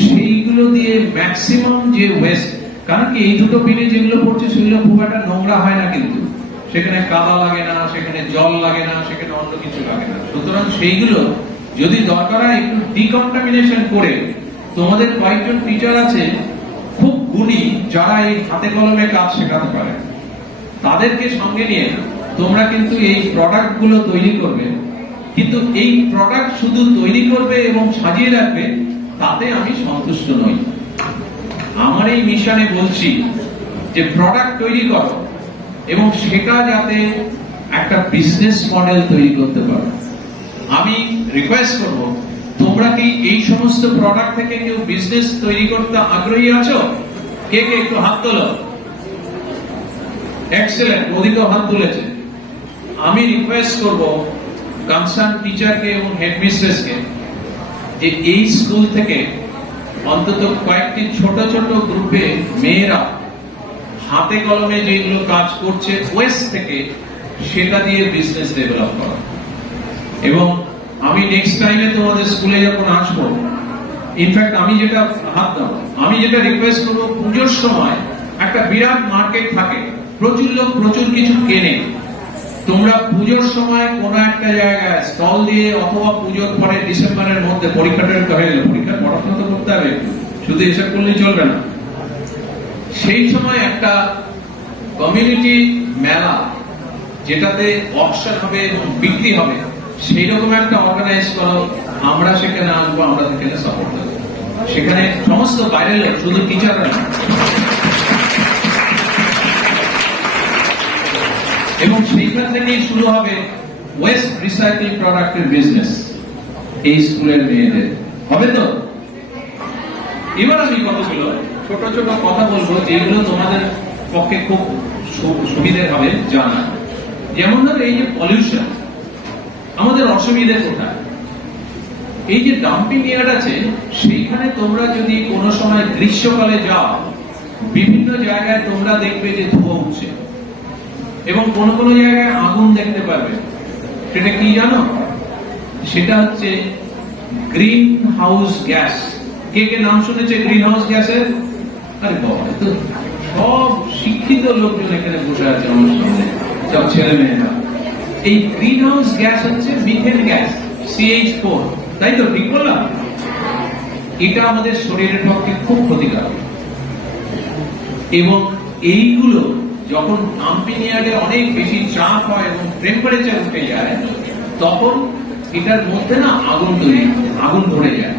সেইগুলো দিয়ে ম্যাক্সিমাম যে ওয়েস্ট, কারণ কি এই দুটো বিনে যেগুলো পড়ছে সেগুলো খুব একটা নোংরা হয় না, কিন্তু সেখানে কাদা লাগে না, সেখানে জল লাগে না, সেখানে অন্য কিছু লাগে না। সুতরাং সেইগুলো যদি দরকার হয় একটু ডিকন্টামিনেশন করে, তোমাদের কয়েকজন টিচার আছে খুব গুণী, যারা এই হাতে কলমে কাজ শেখাতে পারে, তাদেরকে সঙ্গে নিয়ে তোমরা কিন্তু এই প্রোডাক্ট গুলো তৈরি করবে, কিন্তু এই প্রোডাক্ট শুধু তৈরি করবে এবং সাজিয়ে রাখবে তাতে আমি সন্তুষ্ট নই। আমার এই মিশনে বলছি যে প্রোডাক্ট তৈরি করো এবং সেটা যাতে একটা বিজনেস মডেল তৈরি করতে পারো। আমি রিকোয়েস্ট করব, তোমরা কি এই সমস্ত প্রোডাক্ট থেকে কেউ বিজনেস তৈরি করতে আগ্রহী আছো? কে কে একটু হাত তোলো। এক্সেলেন্ট, ওদিকেও হাত তুলেছে। আমি রিকোয়েস্ট করব কনসার্ন টিচারকে এবং হেডমিস্ট্রেসকে যে এই স্কুল থেকে অন্তত কয়েকটি ছোট ছোট গ্রুপে মেয়েরা হাতে কলমে যেগুলো কাজ করছে ওয়েস্ট থেকে সেটা দিয়ে বিজনেস ডেভেলপ করা। এবং আমি নেক্সট টাইমে তোমাদের স্কুলে যখন আসবো, ইনফ্যাক্ট আমি যেটা আমি যেটা রিকোয়েস্ট করবো, পুজোর সময় একটা বিরাট মার্কেট থাকে, প্রচুর লোক প্রচুর কিছু কেনে। তোমরা পুজোর সময় কোন একটা জায়গায় স্টল দিয়ে অথবা পুজোর পরে ডিসেম্বরের মধ্যে পরীক্ষাটা হয়ে গেল, পরীক্ষার পড়াশোনা তো করতে হবে, শুধু এসব করলেই চলবে না। সেই সময় একটা কমিউনিটি মেলা যেটাতে অকশন হবে এবং বিক্রি হবে, সেই রকম একটা অর্গানাইজ করো। আমরা সেখানে আসবো, আমরা সেখানে সাপোর্ট দেবো। সেখানে সমস্ত বাইরের লোক, শুধু টিচাররা না। এবং সেইখান থেকেই শুরু হবে ওয়েস্ট রিসাইক্লিং প্রোডাক্টের বিজনেস এই স্কুলের মেয়েদের। হবে তো? এবার আমি কতগুলো ছোট ছোট কথা বলবো যেগুলো তোমাদের পক্ষে খুব সুবিধে হবে জানা। যেমন ধরো এই যে পলিউশন, আমাদের অসুবিধে কোথায়? এই যে ডাম্পিং ইয়ার্ড আছে, সেইখানে তোমরা যদি কোনো সময় গ্রীষ্মকালে যাও, বিভিন্ন জায়গায় তোমরা দেখবে যে ধোঁয়া উঠছে এবং কোন কোন জায়গায় আগুন দেখতে পারবে। সেটা কি জানো? সেটা হচ্ছে গ্রিন হাউস গ্যাস। কে কে নাম শুনেছে গ্রিন হাউস গ্যাসের? আরে বাবা, তো সব শিক্ষিত লোকজন এখানে বসে আছে আমার সামনে, সব ছেলে মেয়েরা। এই গ্রিন হাউস গ্যাস হচ্ছে মিথেন গ্যাস, CH4, তাই তো? ঠিক বললাম? এটা আমাদের শরীরের পক্ষে খুব ক্ষতিকারক। এবং এইগুলো যখন ডাম্পিং ইয়ার্ডে অনেক বেশি চাপ হয় এবং টেম্পারেচার উঠে যায়, তখন এটার মধ্যে না আগুন ধরে যায়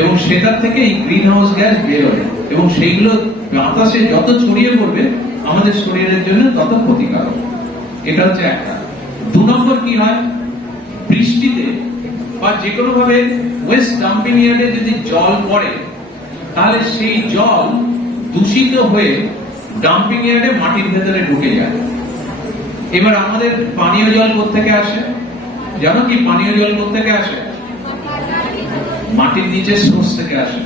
এবং সেটার থেকে এই গ্রিন হাউস গ্যাস বের হয় এবং সেইগুলো বাতাসে যত ছড়িয়ে পড়বে আমাদের শরীরের জন্য তত ক্ষতিকারক। এটা হচ্ছে একটা। 2 নম্বর কি হয়, বৃষ্টিতে বা যে কোনো ভাবে ওয়েস্ট ডাম্পিং ইয়ার্ডে যদি জল পড়ে, তাহলে সেই জল দূষিত হয়ে ডাম্পিং ইয়ার্ডে মাটির ভেতরে ঢুকে যায়। এবার আমাদের পানীয় জল কোত্থেকে আসে জানো কি? পানীয় জল কোত্থেকে আসে? মাটির নিচে সোর্স থেকে আসে।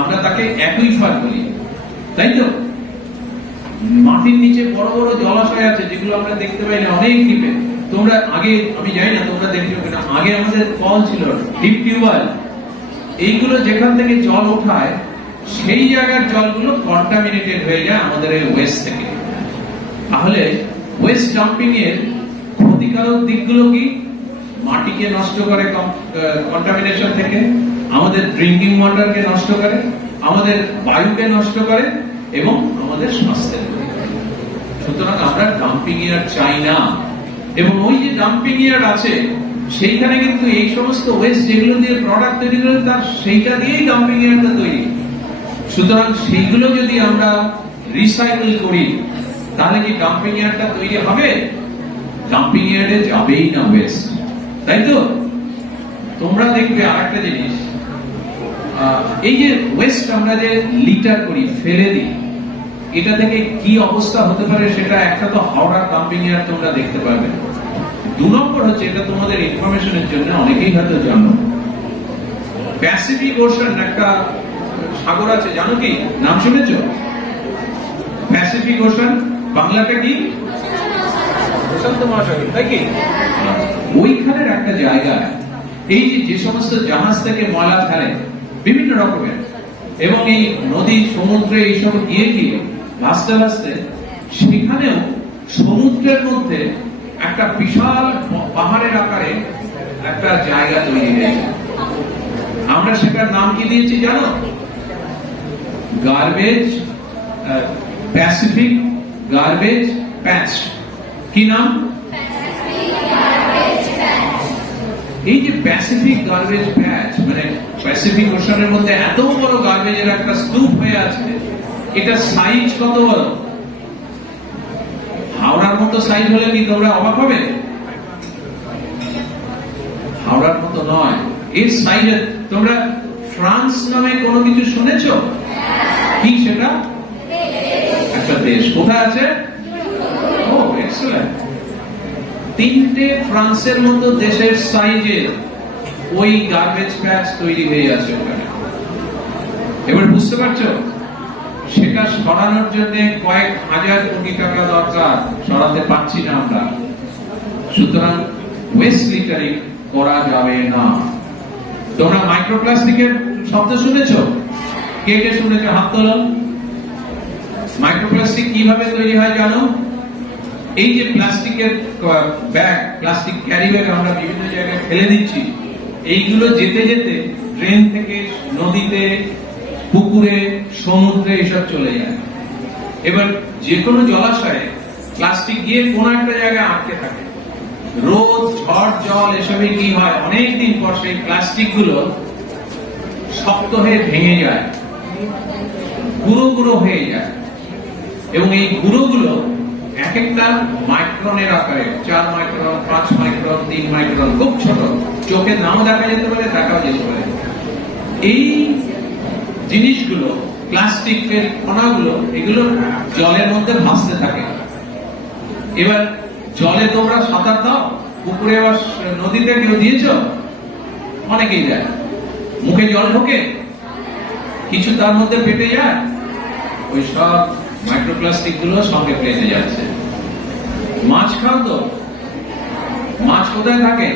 আমরা তাকে অ্যাকুইফার বলি, তাই তো? মাটির নিচে বড় বড় জলাশয় আছে যেগুলো আমরা দেখতে পাই না, অনেক ডিপে। তোমরা আগে, আমি জানি না তোমরা দেখছো কিনা, আগে আমাদের কল ছিল, ডিপ টিউবওয়েল। এইগুলো যেখান থেকে জল ওঠায় সেই জায়গার জলগুলো কন্টামিনেটেড হয়ে যায় আমাদের এই ওয়েস্ট থেকে। তাহলে ওয়েস্ট ডাম্পিং এর ক্ষতিকারক দিকগুলো কি? মাটিকে নষ্ট করে কন্টামিনেশন থেকে, আমাদের ড্রিঙ্কিং ওয়াটারকে নষ্ট করে, আমাদের বায়ুকে নষ্ট করে এবং আমাদের স্বাস্থ্যের ক্ষতি করে। সুতরাং আমরা ডাম্পিং ইয়ার্ড চাই না। এবং ওই যে ডাম্পিং ইয়ার্ড আছে, সেইখানে কিন্তু এই সমস্ত ওয়েস্ট যেগুলো দিয়ে প্রোডাক্ট তৈরি করে, তার সেইটা দিয়েই ডাম্পিং ইয়ার্ডটা তৈরি। সুতরাং সেইগুলো যদি আমরা রিসাইকেল করি, তাহলে কি ডাম্পিং ইয়ার্ডটা তৈরি হবে? ডাম্পিং ইয়ার্ডে যাবেই না ওয়েস্ট, তাই তো? তোমরা দেখবে আরেকটা জিনিস, এই যে ওয়েস্ট আমরা যে লিটার করি, ফেলে দিই, এটা থেকে কি অবস্থা হতে পারে সেটা একটা তো হাওড়া ডাম্পিং ইয়ার্ড তোমরা দেখতে পারবে। 2 নম্বর হচ্ছে, এটা তোমাদের ইনফরমেশনের জন্য, অনেকেই হয়তো জানো, প্যাসিফিক ওশান একটা সাগর আছে, জানো কি? নাম শুনেছো? প্যাসিফিক ওশান বাংলাটা কি? প্রশান্ত মহাসাগর, তাই কি? ওইখানের একটা জায়গায় এই যে সমস্ত জাহাজ থেকে ময়লা ফেলে বিভিন্ন রকমের, এবং এই নদী সমুদ্রে এইসব গিয়ে গিয়ে ভাসতে ভাসতে সেখানেও সমুদ্রের মধ্যে একটা বিশাল পাহাড়ের আকারে একটা জায়গা তৈরি হয়েছে। আমরা সেটার নাম কি দিয়েছি জানো? গার্বেজ, প্যাসিফিক গার্বেজ প্যাচ। কি নাম? এই যে প্যাসিফিক গার্বেজ প্যাচ, মানে প্যাসিফিক ওশানের মধ্যে এত বড় গার্বেজের একটা স্তূপ হয়ে আছে, এটা সাইজ কত বড়? হাওড়ার মতো সাইজ হলে কি তোমরা অবাক হবে? হাওড়ার মতো নয় এর সাইজে। তোমরা ফ্রান্স নামে কোনো কিছু শুনেছো? কি সেটা? একটা দেশ। কোথায় আছে? ও এক্সেলেন্ট। 3টে ফ্রান্সের মতো দেশের সাইজের ওই গার্বেজ প্যাচ তৈরি হয়ে আছে ওখানে। এবার বুঝতে পারছো? সেটা সরানোর জন্য কয়েক হাজার কোটি টাকা দরকার, সরাতে পারছি না আমরা। সুতরাং ওয়েস্ট লিটারিং করা যাবে না। তোমরা মাইক্রোপ্লাস্টিকের শব্দ শুনেছো? কে কে শুনেছো? হাত তোলো। মাইক্রোপ্লাস্টিক কিভাবে তৈরি হয় জানো? এই যে প্লাস্টিকের ব্যাগ, প্লাস্টিক ক্যারি ব্যাগ আমরা বিভিন্ন জায়গায় ফেলে দিচ্ছি, এইগুলো যেতে যেতে ট্রেন থেকে নদীতে, পুকুরে, সমুদ্রে এসব চলে যায়। এবার যে কোনো জলাশয়ে প্লাস্টিক গিয়ে কোন একটা জায়গায় আটকে থাকে। রোদ, ঝড়, জল এসবে কি হয়, অনেকদিন পর সেই প্লাস্টিক গুলো শক্ত হয়ে ভেঙে যায়, গুঁড়ো গুঁড়ো হয়ে যায়। এবং এই গুঁড়োগুলো এক একটা মাইক্রনের আকারে, 4 মাইক্রন, 5 মাইক্রন, 3 মাইক্রন, খুব ছোট, চোখে নাও দেখা যেতে পারে, দেখাও যেতে পারে। এই জিনিসগুলো, প্লাস্টিকের কণাগুলো, এগুলো জলের মধ্যে ভাসতে থাকে। এবার জলে তোমরা সাঁতার দাও, পুকুরে বা নদীতে কেউ দিয়েছ? অনেকেই যায়। মুখে জল ঢোকে, কিছু তার মধ্যে পেটে যায়, ওই সব মাইক্রোপ্লাস্টিক গুলো সঙ্গে পেটে যাচ্ছে। মাছ খাও তো? মাছ কোথায় থাকে?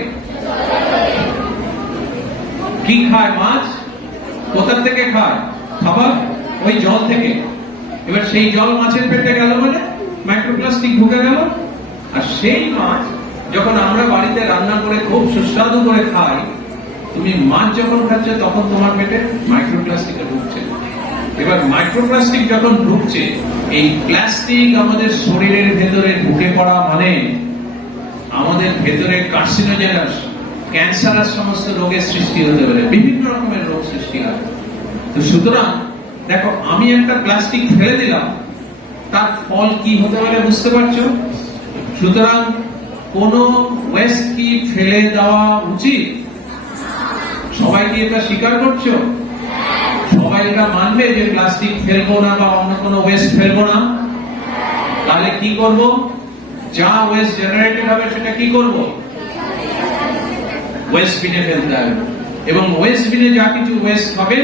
কি খায় মাছ? কোথা থেকে খায় খাবার? ওই জল থেকে। এবার সেই জল মাছের পেটে গেল মানে মাইক্রোপ্লাস্টিক ঢুকে গেল। আর সেই মাছ যখন আমরা বাড়িতে রান্না করে খুব সুস্বাদু করে খাই, তুমি মাছ যখন খাচ্ছ তখন তোমার পেটে মাইক্রোপ্লাস্টিক ঢুকছে। এবার মাইক্রোপ্লাস্টিক যখন ঢুকছে, এই প্লাস্টিক আমাদের শরীরের ভেতরে ঢুকে পড়া মানে আমাদের ভেতরে কার্সিনোজেনাস, ক্যান্সারাস সমস্ত রোগের সৃষ্টি হতে পারে, বিভিন্ন রকমের রোগ সৃষ্টি হয়। তো সুতরাং দেখো, আমি একটা প্লাস্টিক ফেলে দিলাম, তার ফল কি হতে পারে বুঝতে পারছো? সুতরাং কোন ওয়েস্ট কি ফেলে দেওয়া উচিত? সবাই কি এটা স্বীকার করছো? সবাই এটা মানবে যে প্লাস্টিক ফেলবো না বা অন্য কোনো ওয়েস্ট ফেলবো না? তাহলে কি করব? যা ওয়েস্ট জেনারেটেড হবে সেটা কি করব? ওয়েস্ট বিনে ফেলতে হবে। এবং ওয়েস্ট বিনে যা কিছু ওয়েস্ট হবে,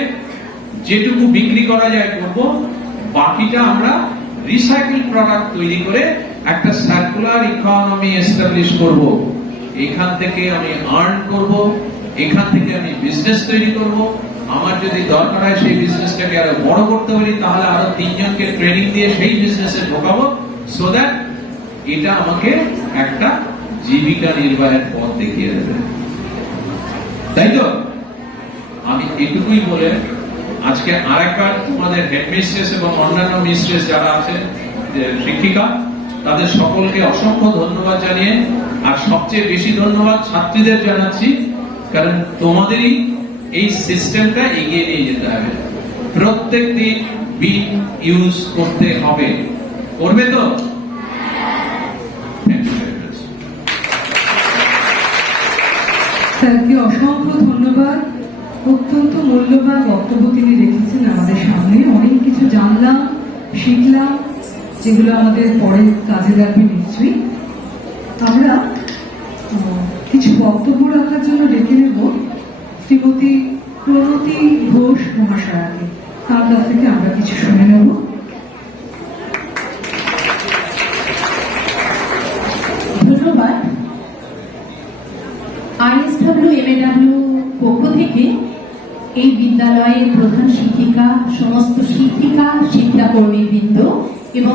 যেটুকু বিক্রি করা যায় করব, বাকিটা আমরা রিসাইকেল প্রোডাক্ট তৈরি করে একটা সার্কুলার ইকোনমি এস্টাবলিশ করব। এখান থেকে আমি আর্ন করব, এখান থেকে আমি বিজনেস তৈরি করব। আমার যদি দরকার হয় সেই বিজনেসটাকে আরো বড় করতে পারি, তাহলে আরো 3 জনকে ট্রেনিং দিয়ে সেই বিজনেসে ঢোকাবো, সো দ্যাট এটা আমাকে একটা জীবিকা নির্বাহের পথ দেখিয়ে দেবে। তাই তো? আমি এটুকুই বলে আজকে আরেকবার তোমাদের হেডমিস্ট্রেস এবং অন্যান্য মিস্ট্রেস যারা আছেন, শিক্ষিকা, তাদের সকলকে অসংখ্য ধন্যবাদ জানিয়ে, আর সবচেয়ে বেশি ধন্যবাদ ছাত্রীদের জানাচ্ছি, কারণ তোমাদেরই এই সিস্টেমটা এগিয়ে নিয়ে যেতে হবে। প্রত্যেক দিন বিন ইউজ করতে হবে। করবে তো? স্যারকে অসংখ্য ধন্যবাদ। অত্যন্ত মূল্যবান বক্তব্য তিনি রেখেছেন আমাদের সামনে। অনেক কিছু জানলাম, শিখলাম, যেগুলো আমাদের পরে কাজে লাগবে নিশ্চয়ই। আমরা কিছু বক্তব্য রাখার জন্য ডেকে নেব শ্রীমতী প্রণতি ঘোষ মহাশয়াকে। তার কাছ থেকে আমরা কিছু শুনে নেব। ধন্যবাদ। ISWMAW পক্ষ থেকে এই বিদ্যালয়ের প্রধান শিক্ষিকা, সমস্ত শিক্ষিকা, শিক্ষাকর্মীবৃন্দ এবং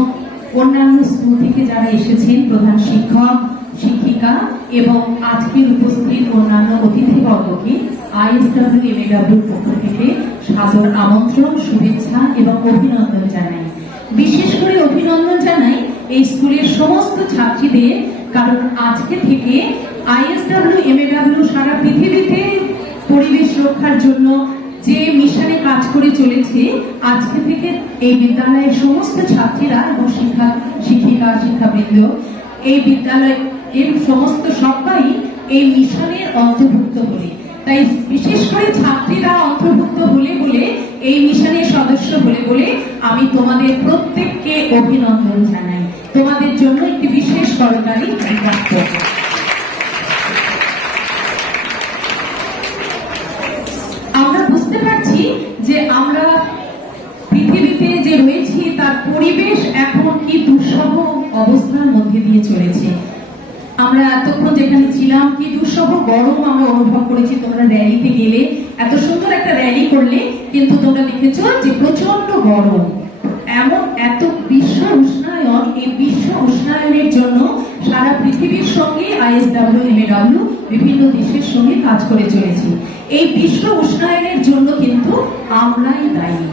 অন্যান্য স্কুল থেকে যারা এসেছেন, প্রধান শিক্ষক, শিক্ষিকা এবং আজকের উপস্থিত অন্যান্য অতিথিবর্গকে ISWMAW পক্ষ থেকে সাদর আমন্ত্রণ, শুভেচ্ছা এবং অভিনন্দন জানাই। বিশেষ করে অভিনন্দন জানাই এই স্কুলের সমস্ত ছাত্রীদের, কারণ আজকে থেকে আইএসডব্লিউ এমএডব্লিউ সারা পৃথিবীতে পরিবেশ রক্ষার জন্য যে মিশনে কাজ করে চলেছে, আজকে থেকে এই বিদ্যালয়ের সমস্ত ছাত্রীরা এবং শিক্ষাবৃন্দ এই বিদ্যালয়ের সমস্ত সবাই এই মিশনের অন্তর্ভুক্ত হলে, তাই বিশেষ করে ছাত্রীরা অন্তর্ভুক্ত হলে বলে এই মিশনের সদস্য হলে বলে আমি তোমাদের প্রত্যেককে অভিনন্দন জানাই। তোমাদের জন্য একটি বিশেষ করতালি বক্তব্য। আমরা বুঝতে পারছি যে আমরা পৃথিবীতে যে রয়েছি তার পরিবেশ এখন কি দুঃসহ অবস্থার মধ্যে দিয়ে চলেছে। আমরা এতক্ষণ যেখানে ছিলাম কি দুঃসহ গরম আমরা অনুভব করেছি। তোমরা র্যালিতে গেলে এত সুন্দর একটা র্যালি করলে, কিন্তু তোমরা দেখেছো যে প্রচন্ড গরম। এমন এত বিশ্ব উষ্ণায়ন, এই বিশ্ব উষ্ণায়নের জন্য সারা পৃথিবীর সঙ্গে আইএসডব্লিউ এমএডব্লিউ বিভিন্ন দেশের সঙ্গে কাজ করে চলেছে। এই বিশ্ব উষ্ণায়নের জন্য কিন্তু আমরাই দায়ী।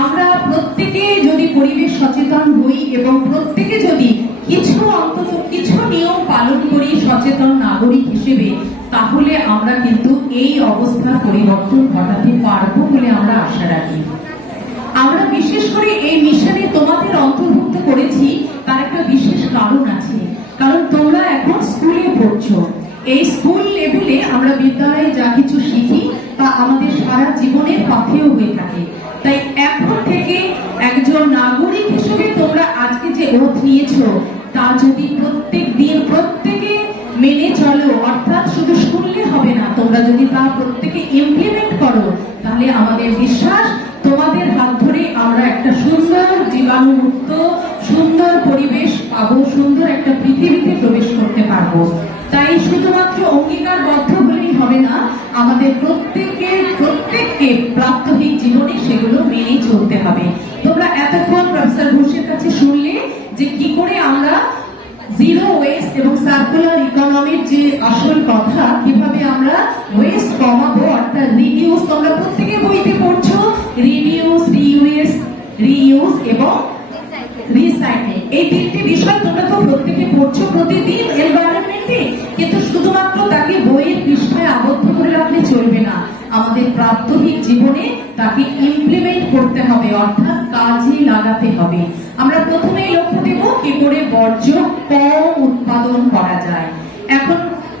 আমরা প্রত্যেকে যদি পরিবেশ সচেতন হই এবং প্রত্যেকে যদি অন্তত কিছু নিয়ম পালন করি সচেতন নাগরিক হিসেবে, তাহলে আমরা কিন্তু এই অবস্থার পরিবর্তন ঘটাতে পারবো বলে আমরা আশা রাখি। আমরা বিশেষ করে এই মিশনে তোমাদের অন্তর্ভুক্ত করেছি, তার একটা বিশেষ কারণ আছে। কারণ তোমরা এখন স্কুলে পড়ছো। এই স্কুল লেভেলে আমরা বিদ্যালয়ে যা কিছু শিখি তা আমাদের সারা জীবনের পথেও হয়ে থাকে। তাই এখন থেকে একজন নাগরিক হিসেবে তোমরা আজকে যে ওঠ নিয়েছো তা যদি প্রত্যেক দিন প্রত্যেকে মেনে চলো, অর্থাৎ শুধু শুনলে হবে না, তোমরা যদি তা প্রত্যেকে ইমপ্লিমেন্ট করো, তাহলে আমাদের বিশ্বাস তোমাদের হাত ধরে আমরা একটা সুন্দর জীবাণুমুক্ত সুন্দর পরিবেশ পাবো, সুন্দর একটা পৃথিবীতে প্রবেশ করতে পারবো। তাই শুধুমাত্র অঙ্গীকারবদ্ধ হলেই হবে না, আমাদের প্রত্যেককে প্রাত্যহিক জীবনে সেগুলো মেনে চলতে হবে। তোমরা এতক্ষণ প্রফেসর ঘোষের কাছে শুনলে যে কি করে আমরা জিরো ওয়েস্ট এবং সার্কুলার ইকোনমির যে আসল কথা, কিভাবে আমরা ওয়েস্ট কমাবো, অর্থাৎ রিডিউস। তোমরা প্রত্যেকে বইতে পড়ছো রিডিউস, রিইউজ এবং রিসাইক্লিং। এই তিনটি বিষয় তোমরা তো প্রত্যেকে পড়ছো প্রতিদিন এনভায়রনমেন্টে, কিন্তু শুধুমাত্র তাকে বইয়ের পৃষ্ঠায় আবদ্ধ করে রাখলে চলবে না। আমাদের প্রাত্যহিক জীবনে তাকে ইমপ্লিমেন্ট করতে হবে, অর্থাৎ কাজে লাগাতে হবে। আমরা প্রথমেই লক্ষ্য দেব কি করে বর্জ্য কম উৎপাদন করা যায়।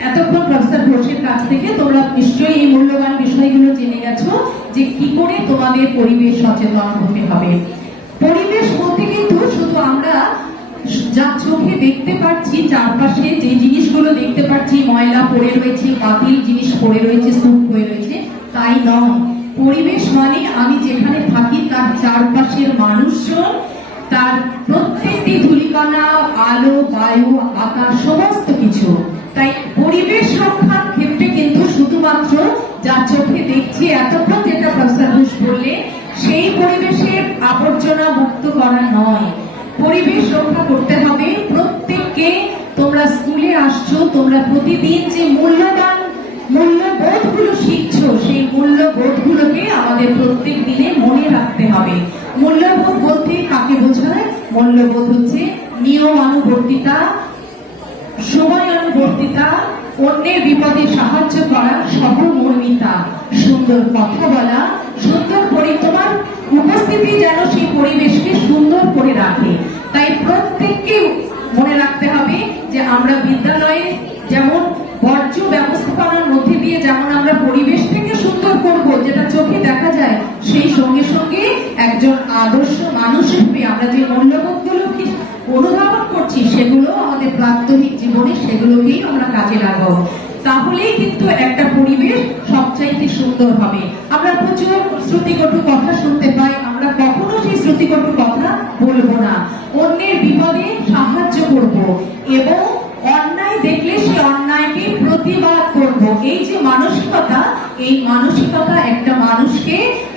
এতক্ষণ প্রফেসর ঘোষের কাছ থেকে তোমরা নিশ্চয়ই এই মূল্যবান বিষয়গুলো জেনে গেছো যে কি করে তোমাদের পরিবেশ সচেতন হতে হবে। পরিবেশ বলতে কিন্তু শুধু আমরা যা চোখে দেখতে পাচ্ছি, চারপাশে যে জিনিসগুলো দেখতে পাচ্ছি, ময়লা পড়ে রয়েছে, বাতিল জিনিস পড়ে রয়েছে, স্তূপ হয়ে রয়েছে, তাই নয়। পরিবেশ মানে আমি যেখানে থাকি তার চারপাশের মানুষজন, তার প্রত্যেকটি ধূলিকণা, আলো, বায়ু, আকাশ, সমস্ত কিছু। তাই পরিবেশ রক্ষার ক্ষেত্রে কিন্তু শুধুমাত্র যা চোখে দেখছি, এতক্ষণ যেটা প্রফেসর ঘোষ বললে, সেই পরিবেশের আবর্জনা মুক্ত করা নয়। পরিবেশ রক্ষা করতে হবে প্রত্যেককে। তোমরা স্কুলে আসছো, তোমরা প্রতিদিন যে মূল্যবোধগুলো শিখছো, সেই মূল্যবোধগুলোকে আমাদের প্রত্যেক দিনে মনে রাখতে হবে। মূল্যবোধ বলতে কাকে বোঝায়? মূল্যবোধ হচ্ছে নিয়মানুবর্তিতা, সময়ানুবর্তিতা, অন্যের বিপদে সাহায্য করা, সহমর্মিতা, সুন্দর কথা বলা, সুন্দর তোমার উপস্থিতি যেন সেই পরিবেশকে সুন্দর করে রাখে। তাই প্রত্যেককে মনে রাখতে হবে যে আমরা বিদ্যালয়ে যেমন বর্জ্য ব্যবস্থাপনার মধ্যে দিয়ে যেমন আমরা পরিবেশটাকে সুন্দর করব, যেটা চোখে দেখা যায়, সেই সঙ্গে সঙ্গে একজন আদর্শ মানুষ হিসেবে আমরা যে মূল্যবোধগুলো অনুধাবন করছি সেগুলো আমাদের প্রাত্যহিক জীবনে সেগুলোকেই আমরা কাজে লাগাবো। তাহলেই কিন্তু একটা পরিবেশ সবচাইতে সুন্দর হবে। আমরা প্রচুর শ্রুতিকটু কথা শুনতে পাই, আমরা কখনো সেই শ্রুতিকটু কথা বলবো না। অন্যের বিপদে সাহায্য করব এবং অন্যায় দেখলে সেই অন্যায়কে প্রতিবাদ করব। এই যে মানসিকতা, এই মানসিকতা একটা মানুষকে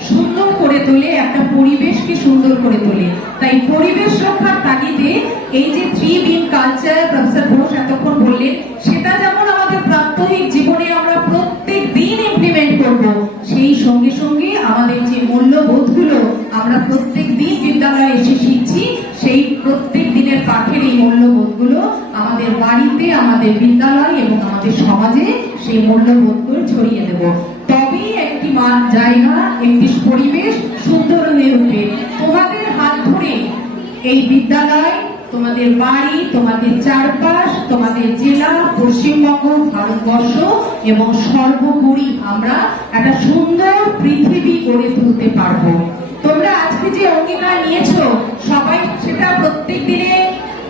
সুন্দর করে তোলে, একটা পরিবেশকে সুন্দর করে তোলে। তাই পরিবেশ রক্ষার তাগিদে এই যে 3B কালচার প্রফেসর ঘোষ এতক্ষণ বললেন, সেটা যেমন আমাদের প্রাত্যহিক জীবনে আমরা প্রত্যেক দিন ইমপ্লিমেন্ট করব, সেই সঙ্গে সঙ্গে আমাদের যে মূল্যবোধগুলো আমরা প্রত্যেক দিন বিদ্যালয়ে এসে শিখছি, সেই প্রত্যেক দিনের পাঠের এই মূল্যবোধগুলো আমাদের বাড়িতে, আমাদের বিদ্যালয় এবং আমাদের সমাজে সেই মূল্যবোধগুলো ছড়িয়ে দেব। তবেই একটি জায়গা, একটি পরিবেশ সুন্দর হয়ে উঠবে। তোমাদের হাত ধরে এই বিদ্যালয়, তোমাদের বাড়ি, তোমাদের চারপাশ, তোমাদের জেলা, পশ্চিমবঙ্গ, ভারতবর্ষ এবং সর্বোপরি আমরা একটা সুন্দর পৃথিবী গড়ে তুলতে পারবো। তোমরা আজকে যে অঙ্গীকার নিয়েছো, সবাই সেটা প্রত্যেক দিনে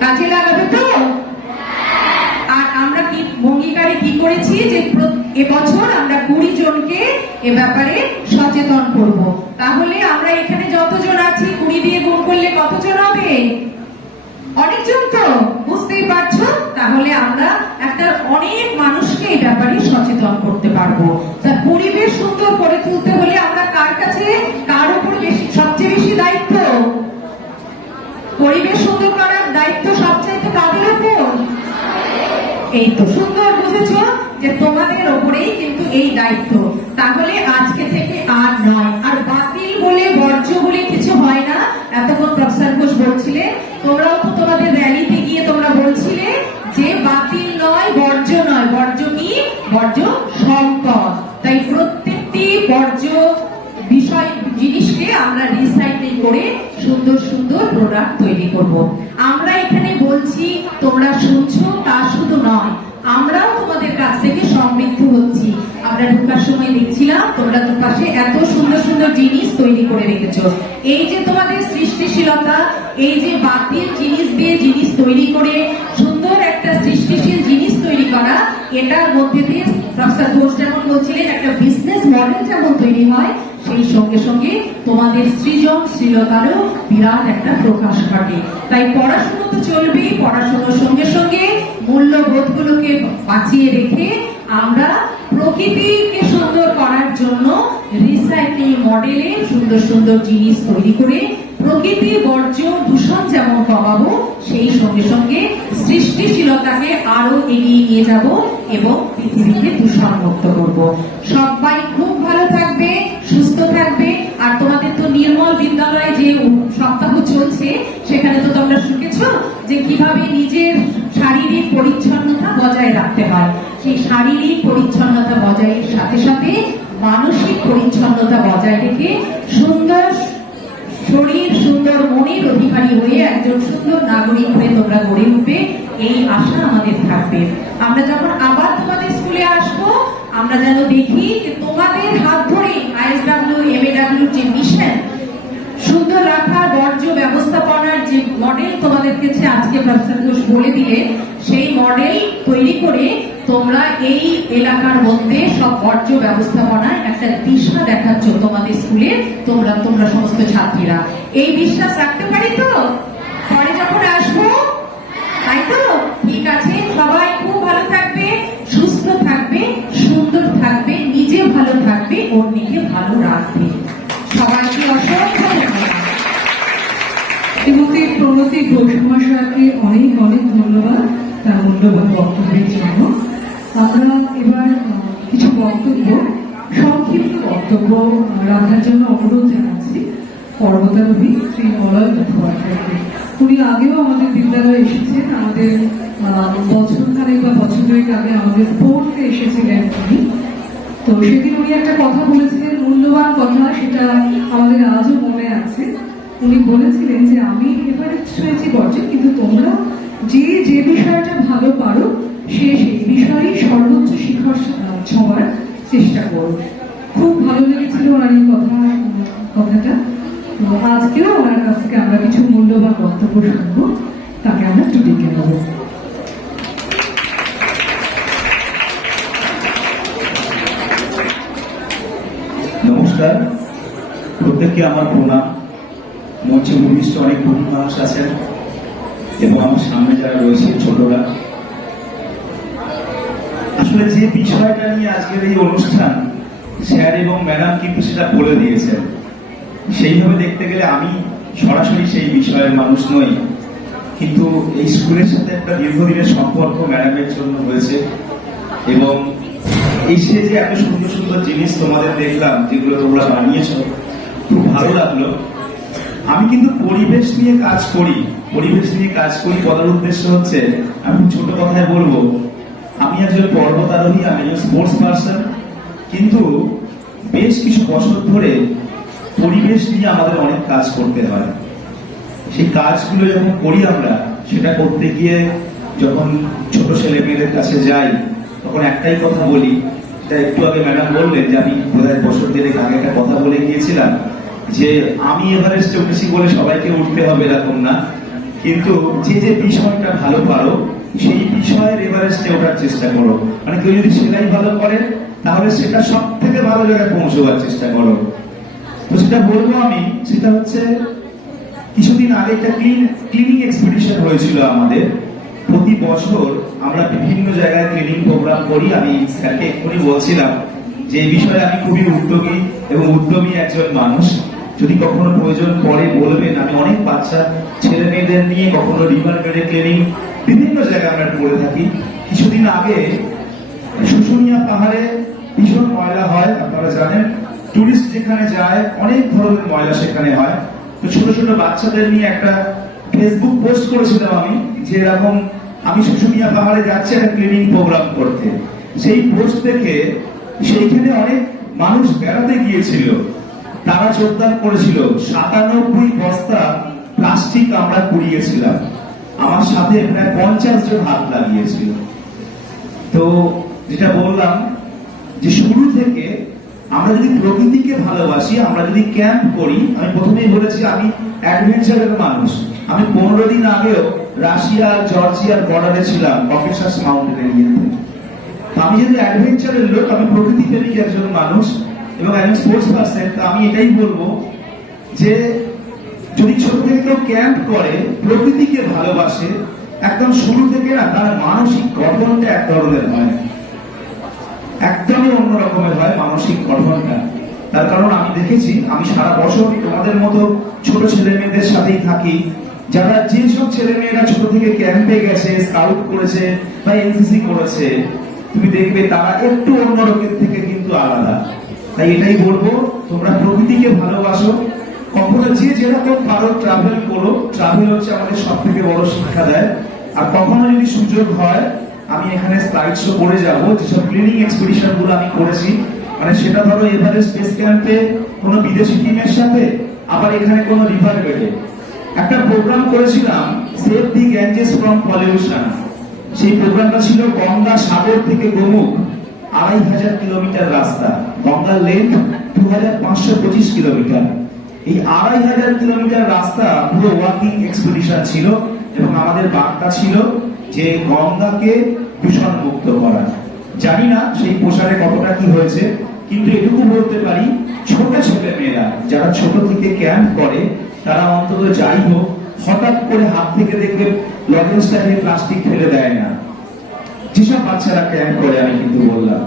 কাজে লাগাবে তো? আর আমরা কি অঙ্গীকারে কি করেছি যে এবছর আমরা 20 জনকে এ ব্যাপারে সচেতন করব। তাহলে আমরা এখানে যতজন আছি 20 দিয়ে গুণ করলে কতজন হবে? অনেকজন তো, বুঝতেই পারছো। তাহলে আমরা একটা অনেক মানুষকে এই ব্যাপারে সচেতন করতে পারবো। তা পরিবেশ সুন্দর করে তুলতে হলে আমরা কার কাছে, কার উপর বেশি, সবচেয়ে বেশি দায়িত্ব? পরিবেশ সুন্দর করার দায়িত্ব সবচাইতে কাদের উপর? এই তো সুন্দর বুঝেছো যে তোমাদের ওপরেই কিন্তু এই দায়িত্ব। তাহলে আজকে থেকে আর নয়, আর বাতিল বলে, বর্জ্য বলে কিছু হয় না। এতক্ষণ প্রফেসর ঘোষ বলছিলে, তোমরাও তো তোমাদের র্যালিতে গিয়ে তোমরা বলছিলে যে বাতিল নয়, বর্জ্য নয়। বর্জ্য কি? বর্জ্য সম্পদ। তাই প্রত্যেকটি বর্জ্য বিষয়, জিনিসকে আমরা রিসাইকেল করে সুন্দর সুন্দর প্রোডাক্ট তৈরি করব। আমরা এখানে বলছি, তোমরা শুনছো, তা শুধু নয়, আমরাও তোমাদের কাছ থেকে সমৃদ্ধ হচ্ছি। আমরা ঢোকার সময় দেখছিলাম তোমরা দুপাশে এত সুন্দর সুন্দর জিনিস তৈরি করে রেখেছো। এই যে তোমাদের সৃষ্টিশীলতা, এই যে বাতিল জিনিস দিয়ে জিনিস তৈরি করে সুন্দর একটা সৃষ্টিশীল জিনিস তৈরি করা, এটার মধ্যে দিয়ে প্রফেসর ঘোষ যেমন বলছিলেন একটা বিজনেস মডেল যেমন তৈরি হয়, সেই সঙ্গে সঙ্গে তোমাদের সৃজনশীলতারও বিরাট একটা প্রকাশ ঘটে। তাই পড়াশোনা তো চলবেই, পড়াশোনার সঙ্গে সঙ্গে মূল্যবোধগুলোকে বাঁচিয়ে রেখে আমরা প্রকৃতিকে সুন্দর করার জন্য রিসাইক্লিং মডেলে সুন্দর সুন্দর জিনিস তৈরি করে প্রকৃতি বর্জ্য দূষণ যেমন কমাবো, সেই সঙ্গে সঙ্গে সৃষ্টিশীলতাকে আরো এগিয়ে নিয়ে যাব এবং পৃথিবীকে দূষণ মুক্ত করব। সবাই খুব ভালো থাকবে, সুস্থ থাকবে। আর তোমাদের তো নির্মল বিদ্যালয়ে যে সপ্তাহ চলছে, সেখানে তো তোমরা শিখেছো যে কিভাবে নিজের শারীরিক পরিচ্ছন্নতা বজায় রাখতে হয়। সেই শারীরিক পরিচ্ছন্নতা বজায়ের সাথে সাথে মানসিক পরিচ্ছন্নতা বজায় রেখে সুন্দর শরীর, সুন্দর মনের অধিকারী হয়ে একজন সুন্দর নাগরিক হয়ে তোমরা গড়ে উঠবে, এই আশা আমাদের থাকবে। আমরা যখন আবার তোমাদের স্কুলে আসবো, আমরা যেন দেখি যে তোমাদের হাত ধরে ISW, MAW যে মিশন সুন্দর রাখা, বর্জ্য ব্যবস্থাপনার যে মডেল তোমাদের কাছে আজকে প্রফেসর ঘোষ বলে দিলেন, সেই মডেল তৈরি করে তোমরা এই এলাকার মধ্যে সব বর্জ্য ব্যবস্থাপনায় একটা দিশা দেখাচ্ছ তোমাদের স্কুলে, তোমরা সমস্ত ছাত্রীরা। এই বিশ্বাস রাখতে পারি তো পরে যখন আসবো? তাই তো? ঠিক আছে, সবাই খুব ভালো থাকবে, সুস্থ থাকবে, সুন্দর থাকবে, নিজে ভালো থাকবে, অন্যকে ভালো রাখবে। সবাইকে অসংখ্য ধন্যবাদ। শ্রীমতী প্রণতি ঘোষ মহাশয়কে অনেক অনেক ধন্যবাদ তার মূল্যবান বক্তব্যের জন্য। আমরা এবার কিছু বক্তব্য, সংক্ষিপ্ত বক্তব্য রাখার জন্য অনুরোধ জানাচ্ছি পর্বতারোহী শ্রী মলয় মুখোপাধ্যায়কে। উনি আগেও আমাদের বিদ্যালয়ে এসেছেন, আমাদের বছরখানেক বা বছর দুয়েক আগে আমাদের স্পোর্টসে এসেছিলেন উনি। তো সেদিন উনি একটা কথা বলেছিলেন, মূল্যবান কথা, সেটা আমাদের আজও মনে আছে। উনি বলেছিলেন যে আমি এবারে শুনেছি বটে, কিন্তু তোমরা যে যে বিষয়টা ভালো পারো সেই বিষয়েই সর্বোচ্চ শিখর ছোঁয়ার চেষ্টা করো। খুব ভালো লেগেছিল ওনার এই কথাটা। তো আজকেও ওনার কাছ থেকে আমরা কিছু মূল্যবান বক্তব্য শুনবো, তাকে আমরা একটু ডেকে নেব। নমস্কার, প্রত্যেককে আমার প্রণাম। মঞ্চে উপবিষ্ট অনেক গরিব মানুষ আছেন এবং আমার সামনে যারা রয়েছে ছোটরা। আসলে যে বিষয়টা নিয়ে আজকের এই অনুষ্ঠান, স্যার এবং ম্যাডাম কিন্তু সেটা বলে দিয়েছেন। সেইভাবে দেখতে গেলে আমি সরাসরি সেই বিষয়ের মানুষ নই, কিন্তু এই স্কুলের সাথে একটা দীর্ঘদিনের সম্পর্ক ম্যাডামের জন্য হয়েছে এবং এসে যে এত সুন্দর সুন্দর জিনিস তোমাদের দেখলাম, যেগুলো তোমরা বানিয়েছো, খুব ভালো লাগলো। আমি কিন্তু পরিবেশ নিয়ে কাজ করি, বলার উদ্দেশ্য হচ্ছে, আমি ছোট কথায় বলবো, আমি একজন পর্বতারোহী, আমি একজন স্পোর্টস পার্সন, কিন্তু বেশ কিছু বছর ধরে পরিবেশ নিয়ে আমাদের অনেক কাজ করতে হয়। সেই কাজগুলো যখন করি আমরা, সেটা করতে গিয়ে যখন ছোট ছেলে মেয়েদের কাছে যাই, তখন একটাই কথা বলি, সেটা একটু আগে ম্যাডাম বললেন যে আমি বোধহয় বছর দেড়েক আগে একটা কথা বলে গিয়েছিলাম যে আমি এভারেস্টে উঠেছি বলে সবাইকে উঠতে হবে এরকম না, কিন্তু যে যে বিষয়টা ভালো পারো সেই বিষয়ের এভারেস্টে ওঠার চেষ্টা করো। মানে কেউ যদি সেটাই ভালো করে, তাহলে সেটা সব থেকে ভালো জায়গায় পৌঁছবার চেষ্টা করো। তো সেটা বলবো আমি, সেটা হচ্ছে কিছুদিন আগে একটা ক্লিনিং এক্সপিডিশন হয়েছিল আমাদের। প্রতি বছর আমরা বিভিন্ন জায়গায় ক্লিনিং প্রোগ্রাম করি। আমি স্যারকে এক্ষুনি বলছিলাম যে এই বিষয়ে আমি খুবই উদ্যোগী এবং উদ্যমী একজন মানুষ। যদি কখনো প্রয়োজন পড়ে বলবেন। আমি অনেক বাচ্চা ছেলে মেয়েদের নিয়ে কখনো রিভার বেডে ক্লিনিং বিভিন্ন জায়গায় আমরা করে থাকি। কিছুদিন আগে শুশুনিয়া পাহাড়ে ভীষণ ময়লা হয়, আপনারা জানেন। টুরিস্ট যেখানে যায় অনেক ধরনের ময়লা সেখানে হয়। তো ছোট ছোট বাচ্চাদের নিয়ে একটা ফেসবুক পোস্ট করেছিলাম আমি, যে এরকম আমি শুশুনিয়া পাহাড়ে যাচ্ছি একটা ক্লিনিং প্রোগ্রাম করতে। সেই পোস্ট দেখে সেইখানে অনেক মানুষ বেড়াতে গিয়েছিল, তারা যোগদান করেছিল। 97 বস্তা প্লাস্টিক আমরা কুড়িয়েছিলাম। আমার সাথে প্রায় 50 জন হাত লাগিয়েছিল। তো যেটা বললাম যে শুরু থেকে আমরা যদি প্রকৃতিকে ভালোবাসি, আমরা যদি ক্যাম্প করি, আমি প্রথমেই বলেছি আমি অ্যাডভেঞ্চারের মানুষ। আমি 15 দিন আগেও রাশিয়া জর্জিয়ার বর্ডারে ছিলাম, ককেশাস মাউন্টেন এরিয়াতে। আমি যদি অ্যাডভেঞ্চারের লোক, আমি প্রকৃতি প্রেমিক একজন মানুষ এবং একজন স্পোর্টস পার্সন। তো আমি এটাই বলবো যে যদি ছোট থেকে কেউ ক্যাম্প করে, প্রকৃতিকে ভালোবাসে, একদম শুরু থেকে না, তার মানসিক গঠনটা এক ধরনের হয়, একদমই অন্য রকমের হয় মানসিক গঠনটা। তার কারণ আমি দেখেছি, আমি সারা বছর তোমাদের মতো ছোট ছেলে মেয়েদের সাথেই থাকি, যারা যেসব ছেলে মেয়েরা ছোট থেকে ক্যাম্পে গেছে, স্কাউট করেছে বা এনসিসি করেছে, তুমি দেখবে তারা একটু অন্য রকমের থেকে কিন্তু আলাদা। তাই এটাই বলবো, তোমরা প্রকৃতিকে ভালোবাসো, কখনো যে যেরকম পারো ট্রাভেল করো। ট্রাভেল হচ্ছে আমাদের সব থেকে বড় শিক্ষা দেয়। আর কখনো যদি সুযোগ হয়, আমি এখানে স্লাইড শো করে যাবো যেসব ক্লিনিং এক্সপিডিশন গুলো আমি করেছি। মানে সেটা ধরো এভারেস্ট বেস ক্যাম্পে কোনো বিদেশি টিমের সাথে, আবার এখানে কোনো রিভার বেডে একটা প্রোগ্রাম করেছিলাম, save the Ganges from pollution. সেই প্রোগ্রামটা ছিল গঙ্গা সাগর থেকে গোমুখ 2500 কিলোমিটার রাস্তা। গঙ্গার লেন্থ 2525 কিলোমিটার। এই 2500 কিলোমিটার রাস্তা পুরো ওয়াকিং এক্সপিডিশন ছিল এবং আমাদের বার্তা ছিল যে গঙ্গাকে দূষণ মুক্ত করা। জানি না সেই প্রসারে কতটা কি হয়েছে, কিন্তু এটুকু বলতে পারি, ছোট ছেলে মেয়েরা যারা ছোট থেকে ক্যাম্প করে, তারা অন্তত যাই হোক হঠাৎ করে হাত থেকে দেখবে লজেন্সটা নিয়ে প্লাস্টিক ফেলে দেয় না। যেসব বাচ্চারা ক্যাম্প করে, আমি কিন্তু বললাম,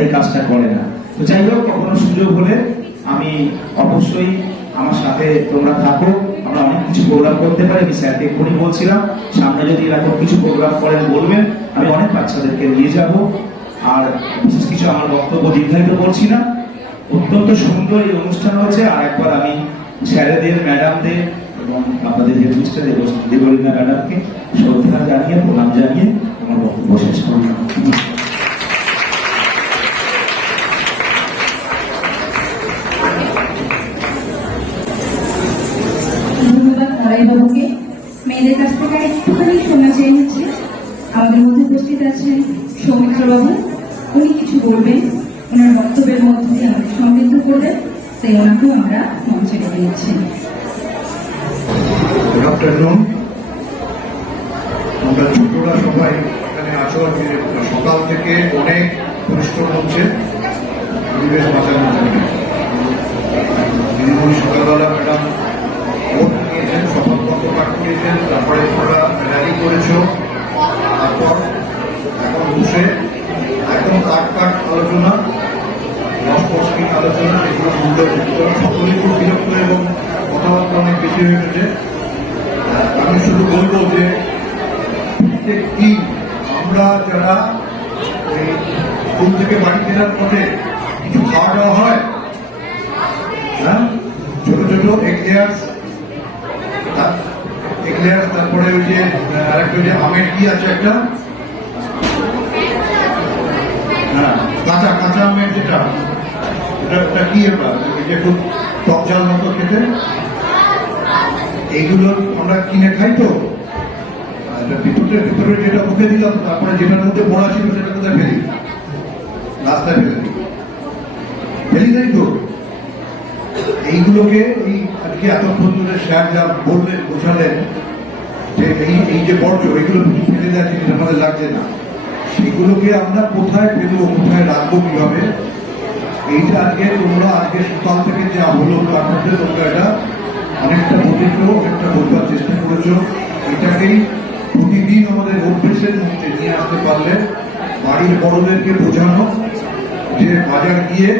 এই কাজটা করে না। তো যাই হোক, কখনো সুযোগ হলে আমি অবশ্যই, আমার সাথে তোমরা থাকো, আমরা অনেক কিছু প্রোগ্রাম করতে পারি। আমি স্যারকে এক্ষুনি বলছিলাম, সামনে যদি এরকম কিছু প্রোগ্রাম করেন বলবেন, আমি অনেক বাচ্চাদেরকে নিয়ে যাব। আর বিশেষ কিছু আমার বক্তব্য দীর্ঘায়িত করছি না। অত্যন্ত সুন্দর এই অনুষ্ঠান হচ্ছে। আর একবার আমি স্যারেদের, ম্যাডামদের এবং আপনাদের হেডমিস্টার দেবলীনা ম্যাডামকে শ্রদ্ধা জানিয়ে, প্রণাম জানিয়ে আমার বক্তব্য শেষ করলাম। ধন্যবাদ নারায়ণবাবুকে। মেয়েদের কাছ থেকে একটুখানি শোনা চাই হচ্ছে, আমাদের মধ্যে উপস্থিত আছেন সৌমিত্র বাবু। উনি কিছু বলবেন, ওনার বক্তব্যের মধ্যে দিয়ে আমাদের সমৃদ্ধ করবেন। তাই ওনাকেও আমরা মঞ্চে ডেকে নিচ্ছি। Good afternoon. আমরা ছোটরা সবাই এখানে আছো, সকাল থেকে অনেক পরিশ্রম হচ্ছে পরিবেশ বাঁচানোর জন্য। দিদিমণি সকালবেলা ম্যাডাম ভোট নিয়েছেন, শপথপত্র পাঠ করিয়েছেন, তারপরে তোমরা র্যালি করেছ, তারপর এখন বসে একদম কাট আলোচনা, রসপস্কিং আলোচনা, এগুলো শুনতে সকলেই খুব বিরক্ত এবং কথাবার্তা অনেক বেশি হয়ে গেছে। আমি শুধু বলবো যে প্রত্যেক দিন আমরা যারা এই স্কুল থেকে বাড়ি ফেরার পথে কিছু খাওয়া দাওয়া হয়? হ্যাঁ, ছোট ছোট এক্লেয়ার্স, তারপরে ওই যে আরেকটা যে আমের কি আছে একটা, হ্যাঁ কাঁচা কাঁচা আমের যেটা, ওটা কি এটা যে খুব টক ঝাল মতো খেতে, এইগুলো আমরা কিনে খাই তো। ভিতরে যেটা মুখে দিলাম, তারপরে যেটার মধ্যে পড়া ছিল সেটা কোথায় ফেলি? রাস্তায় ফেলি নাই তো। এইগুলোকে এই আজকে এতক্ষণ ধরে স্যার যা বললেন, বোঝালেন যে এই যে বর্জ্য, এগুলো ফেলে দেওয়ার জিনিস আমাদের লাগছে না, সেগুলোকে আমরা কোথায় ফেলবো, কোথায় রাখবো, কিভাবে, এইটা আজকে তোমরা আজকে সকাল থেকে যা হলো তার মধ্যে তোমরা এটা অনেকটা বুঝেছো, অনেকটা বোঝবার চেষ্টা করেছো। এটাকেই প্রতিদিন আমাদের অভ্যেসের মধ্যে নিয়ে আসতে পারলে, বাড়ির বড়দেরকে বোঝানো যে বাজার গিয়ে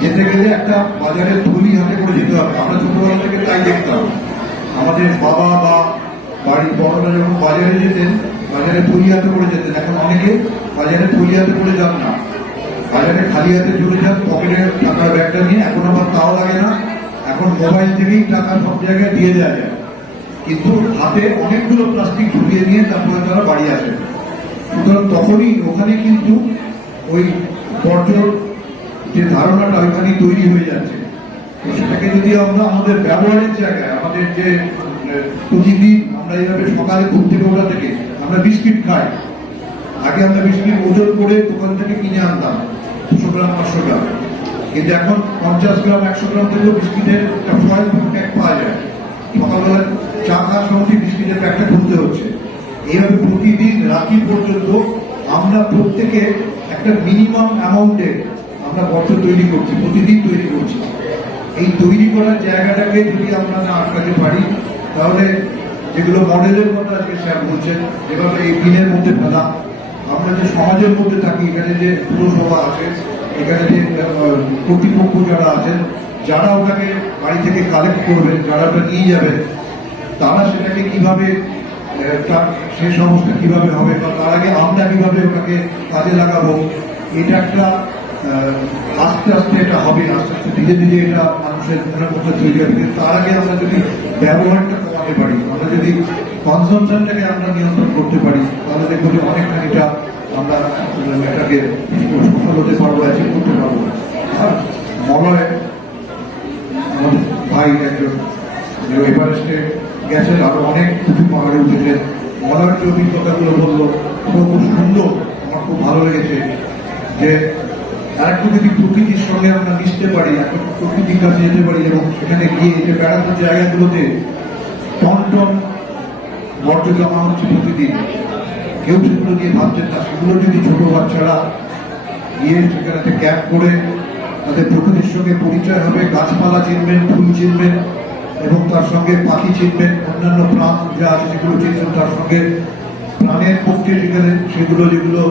যেতে গেলে একটা বাজারের থলি হাতে করে যেতে হবে। আমরা ছোটবেলা থেকে তাই দেখতাম, আমাদের বাবা বা বাড়ির বড়রা যখন বাজারে যেতেন, বাজারে থলি হাতে করে যেতেন। এখন অনেকে বাজারে থলি হাতে করে যান না, বাজারে খালি হাতে চলে যান, পকেটে টাকার ব্যাগটা নিয়ে। এখন আবার তাও লাগে না, এখন মোবাইল থেকেই টাকা সব জায়গায় দিয়ে দেওয়া যায়, কিন্তু হাতে অনেকগুলো প্লাস্টিক ঝুলিয়ে নিয়ে তারপরে তারা বাড়ি আসেন। সুতরাং তখনই ওখানে কিন্তু ওই বর্জ্য যে ধারণাটা ওইখানে তৈরি হয়ে যাচ্ছে। তো সেটাকে যদি আমরা আমাদের ব্যবহারের জায়গায়, আমাদের যে প্রতিদিন আমরা এইভাবে সকালে ঘুম থেকে ওঠা থেকে আমরা বিস্কিট খাই, আগে আমরা বিস্কিট ওজন করে দোকান থেকে কিনে আনতাম 200 গ্রাম 500 গ্রাম, কিন্তু এখন 50 গ্রাম 100 গ্রাম থেকেও বিস্কিটের একটা ফয়েল প্যাক পাওয়া যায়। সকালবেলা চা খাওয়ার সময় বিস্কিটের প্যাকটা খুলতে হচ্ছে। এইভাবে প্রতিদিন রাত্রি পর্যন্ত আমরা প্রত্যেকে একটা মিনিমাম অ্যামাউন্টে আমরা বর্জ্য তৈরি করছি, প্রতিদিন তৈরি করছি। এই তৈরি করার জায়গাটাকে যদি আমরা না আটকাতে পারি, তাহলে যেগুলো মডেলের কথা আজকে স্যার বলছেন, যেভাবে এই দিনের মধ্যে ফেলা, আমরা যে সমাজের মধ্যে থাকি, এখানে যে পুরসভা আছে, এখানে যে কর্তৃপক্ষ যারা আছেন, যারা ওটাকে বাড়ি থেকে কালেক্ট করবেন, যারা ওটা নিয়ে যাবেন, তারা সেটাকে কিভাবে তার সে সমস্ত কিভাবে হবে, বা তার আগে আমরা কিভাবে ওটাকে কাজে লাগাবো, এটা একটা আস্তে আস্তে এটা হবে, আস্তে আস্তে ধীরে ধীরে এটা মানুষের মনের মধ্যে তৈরি হবে। তার আগে আমরা যদি ব্যবহারটা কমাতে পারি, আমরা যদি কনজামশনটাকে আমরা নিয়ন্ত্রণ করতে পারি, তাহলে দেখবো যে অনেকখানিটা আমরা এটাকে সফল হতে পারবো, অ্যাচিভ করতে পারবো। আর মলয় আমাদের ভাই একজন এভারেস্টে গেছেন, আরো অনেক উঁচু পাহাড়ে উঠেছেন, মলয়ের যে অভিজ্ঞতাগুলো বললো খুব সুন্দর, আমার খুব ভালো লেগেছে। যে আরেকটু যদি প্রকৃতির সঙ্গে আমরা মিশতে পারি, এখন প্রকৃতির কাছে যেতে পারি, এবং সেখানে গিয়ে যে বেড়াতে জায়গাগুলোতে টন টন বর্জ্য জমা হচ্ছে প্রতিদিন, কেউ সেগুলো নিয়ে ভাবছেন না, সেগুলো যদি ছোট বাচ্চারা গিয়ে সেখানে ক্যাম্প করে তাদের প্রকৃতির সঙ্গে পরিচয় হবে, গাছপালা চিনবেন, ফুল চিনবেন, এবং তার সঙ্গে পাখি চিনবেন, অন্যান্য প্রাণ যা আছে সেগুলো চিনবেন, তার সঙ্গে প্রাণের পক্ষে সেগুলো যেগুলো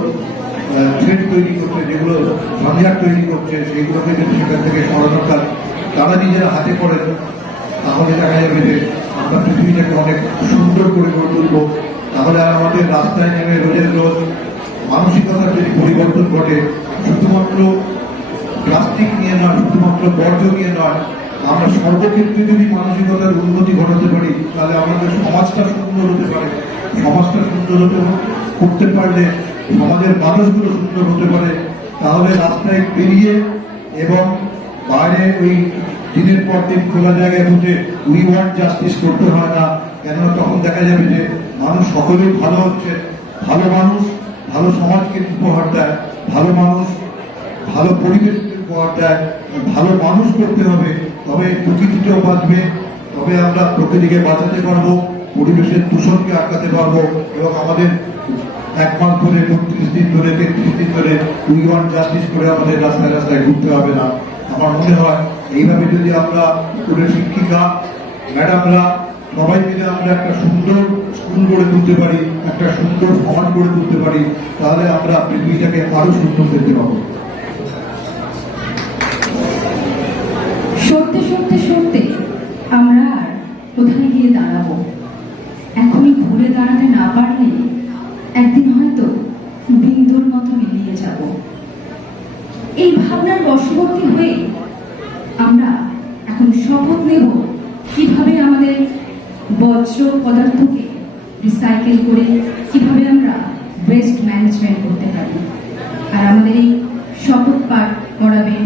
থ্রেড তৈরি করছে, যেগুলো ঝঞ্ঝাট তৈরি করছে, সেইগুলোকে যদি সেখান থেকে সরানোর কাজ তারা নিজেরা হাতে করেন, তাহলে দেখা যাবে যে আমরা পৃথিবীটাকে অনেক সুন্দর করে গড়ে তুলব। তাহলে আমাদের রাস্তায় নেমে রোজের রোজ মানসিকতার যদি পরিবর্তন ঘটে, শুধুমাত্র প্লাস্টিক নিয়ে নয়, শুধুমাত্র বর্জ্য নিয়ে নয়, আমরা সর্বক্ষেত্রে যদি মানসিকতার উন্নতি ঘটাতে পারি, তাহলে আমাদের সমাজটা সুন্দর হতে পারে। সমাজটা সুন্দর করতে পারলে সমাজের মানুষগুলো সুন্দর হতে পারে। তাহলে রাস্তায় বেরিয়ে এবং বাইরে ওই দিনের পর দিন খোলা জায়গায় বসে উই ওয়ান্ট জাস্টিস করতে হয় না, কেননা তখন দেখা যাবে যে মানুষ সকলেই ভালো হচ্ছে। ভালো মানুষ ভালো সমাজকে উপহার দেয়, ভালো মানুষ ভালো পরিবেশকে উপহার দেয়। ভালো মানুষ করতে হবে, তবে প্রকৃতিটাও বাঁচবে, তবে আমরা প্রকৃতিকে বাঁচাতে পারবো, পরিবেশের দূষণকে আটকাতে পারবো, এবং আমাদের 1 মাস ধরে 32 দিন ধরে 33 দিন ধরে উই ওয়ান্ট জাস্টিস করে আমাদের রাস্তায় রাস্তায় ঘুরতে হবে না। আমার মনে হয় এইভাবে যদি আমরা স্কুলের শিক্ষিকা ম্যাডামরা সবাই মিলে আমরা একটা সুন্দর স্কুল গড়ে তুলতে পারি, একটা সুন্দর সমাজ গড়ে তুলতে পারি, তাহলে আমরা পৃথিবীটাকে আরো সুন্দর দেখতে পাবো। সত্যি সত্যি সত্যি আমরা কোথায় গিয়ে দাঁড়াবো? এখনই ঘুরে দাঁড়াতে না পারলে একদিন হয়তো বিন্দুর মতো মিলিয়ে যাব। এখন শপথ নেব কিভাবে আমাদের বর্জ্য পদার্থকে রিসাইকেল করে কিভাবে আমরা ওয়েস্ট ম্যানেজমেন্ট করতে পারি। আর আমাদের এই শপথ পাঠ করাবেন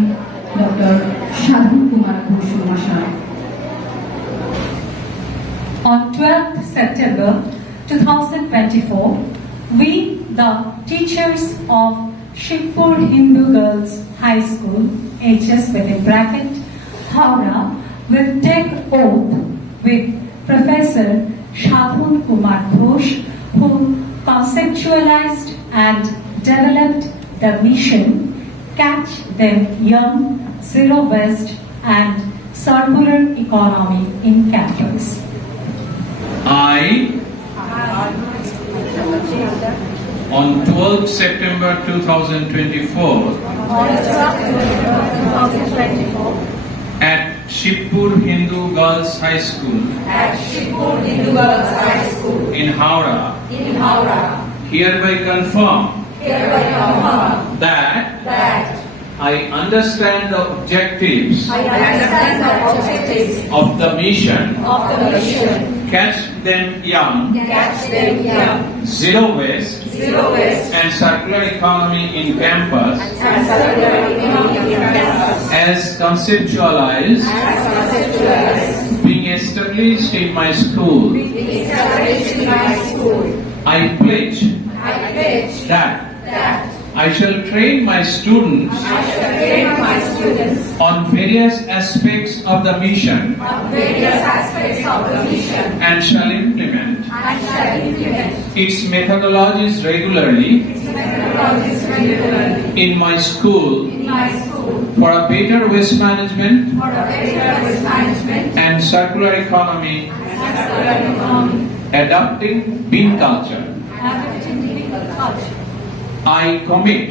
ডক্টর সাধন কুমার ঘোষ মহাশয়। On 12th September 2024, we, the teachers of Shivpur Hindu Girls High School, HS within bracket, Howrah, will take oath with Professor Sadhun Kumar Ghosh, who conceptualized and developed the mission Catch Them Young, Zero Waste and Circular Economy in Campus. I, on 12th September 2024, at Shivpur Hindu Girls High School in Howrah, hereby confirm that I understand the objectives of the mission Catch Them Young, Zero Waste and Circular Economy in Campus as conceptualized being established in my school. I pledge that I shall train my students on various aspects of the mission and shall implement its methodologies regularly in my school for a better waste management and circular economy, adopting bean culture. I commit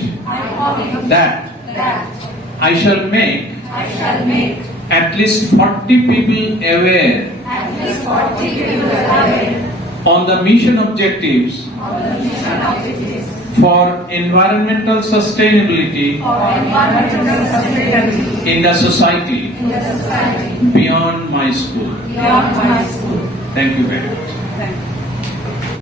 that I shall make at least 40 people aware on the mission objectives for environmental sustainability in the society beyond my school. Thank you very much.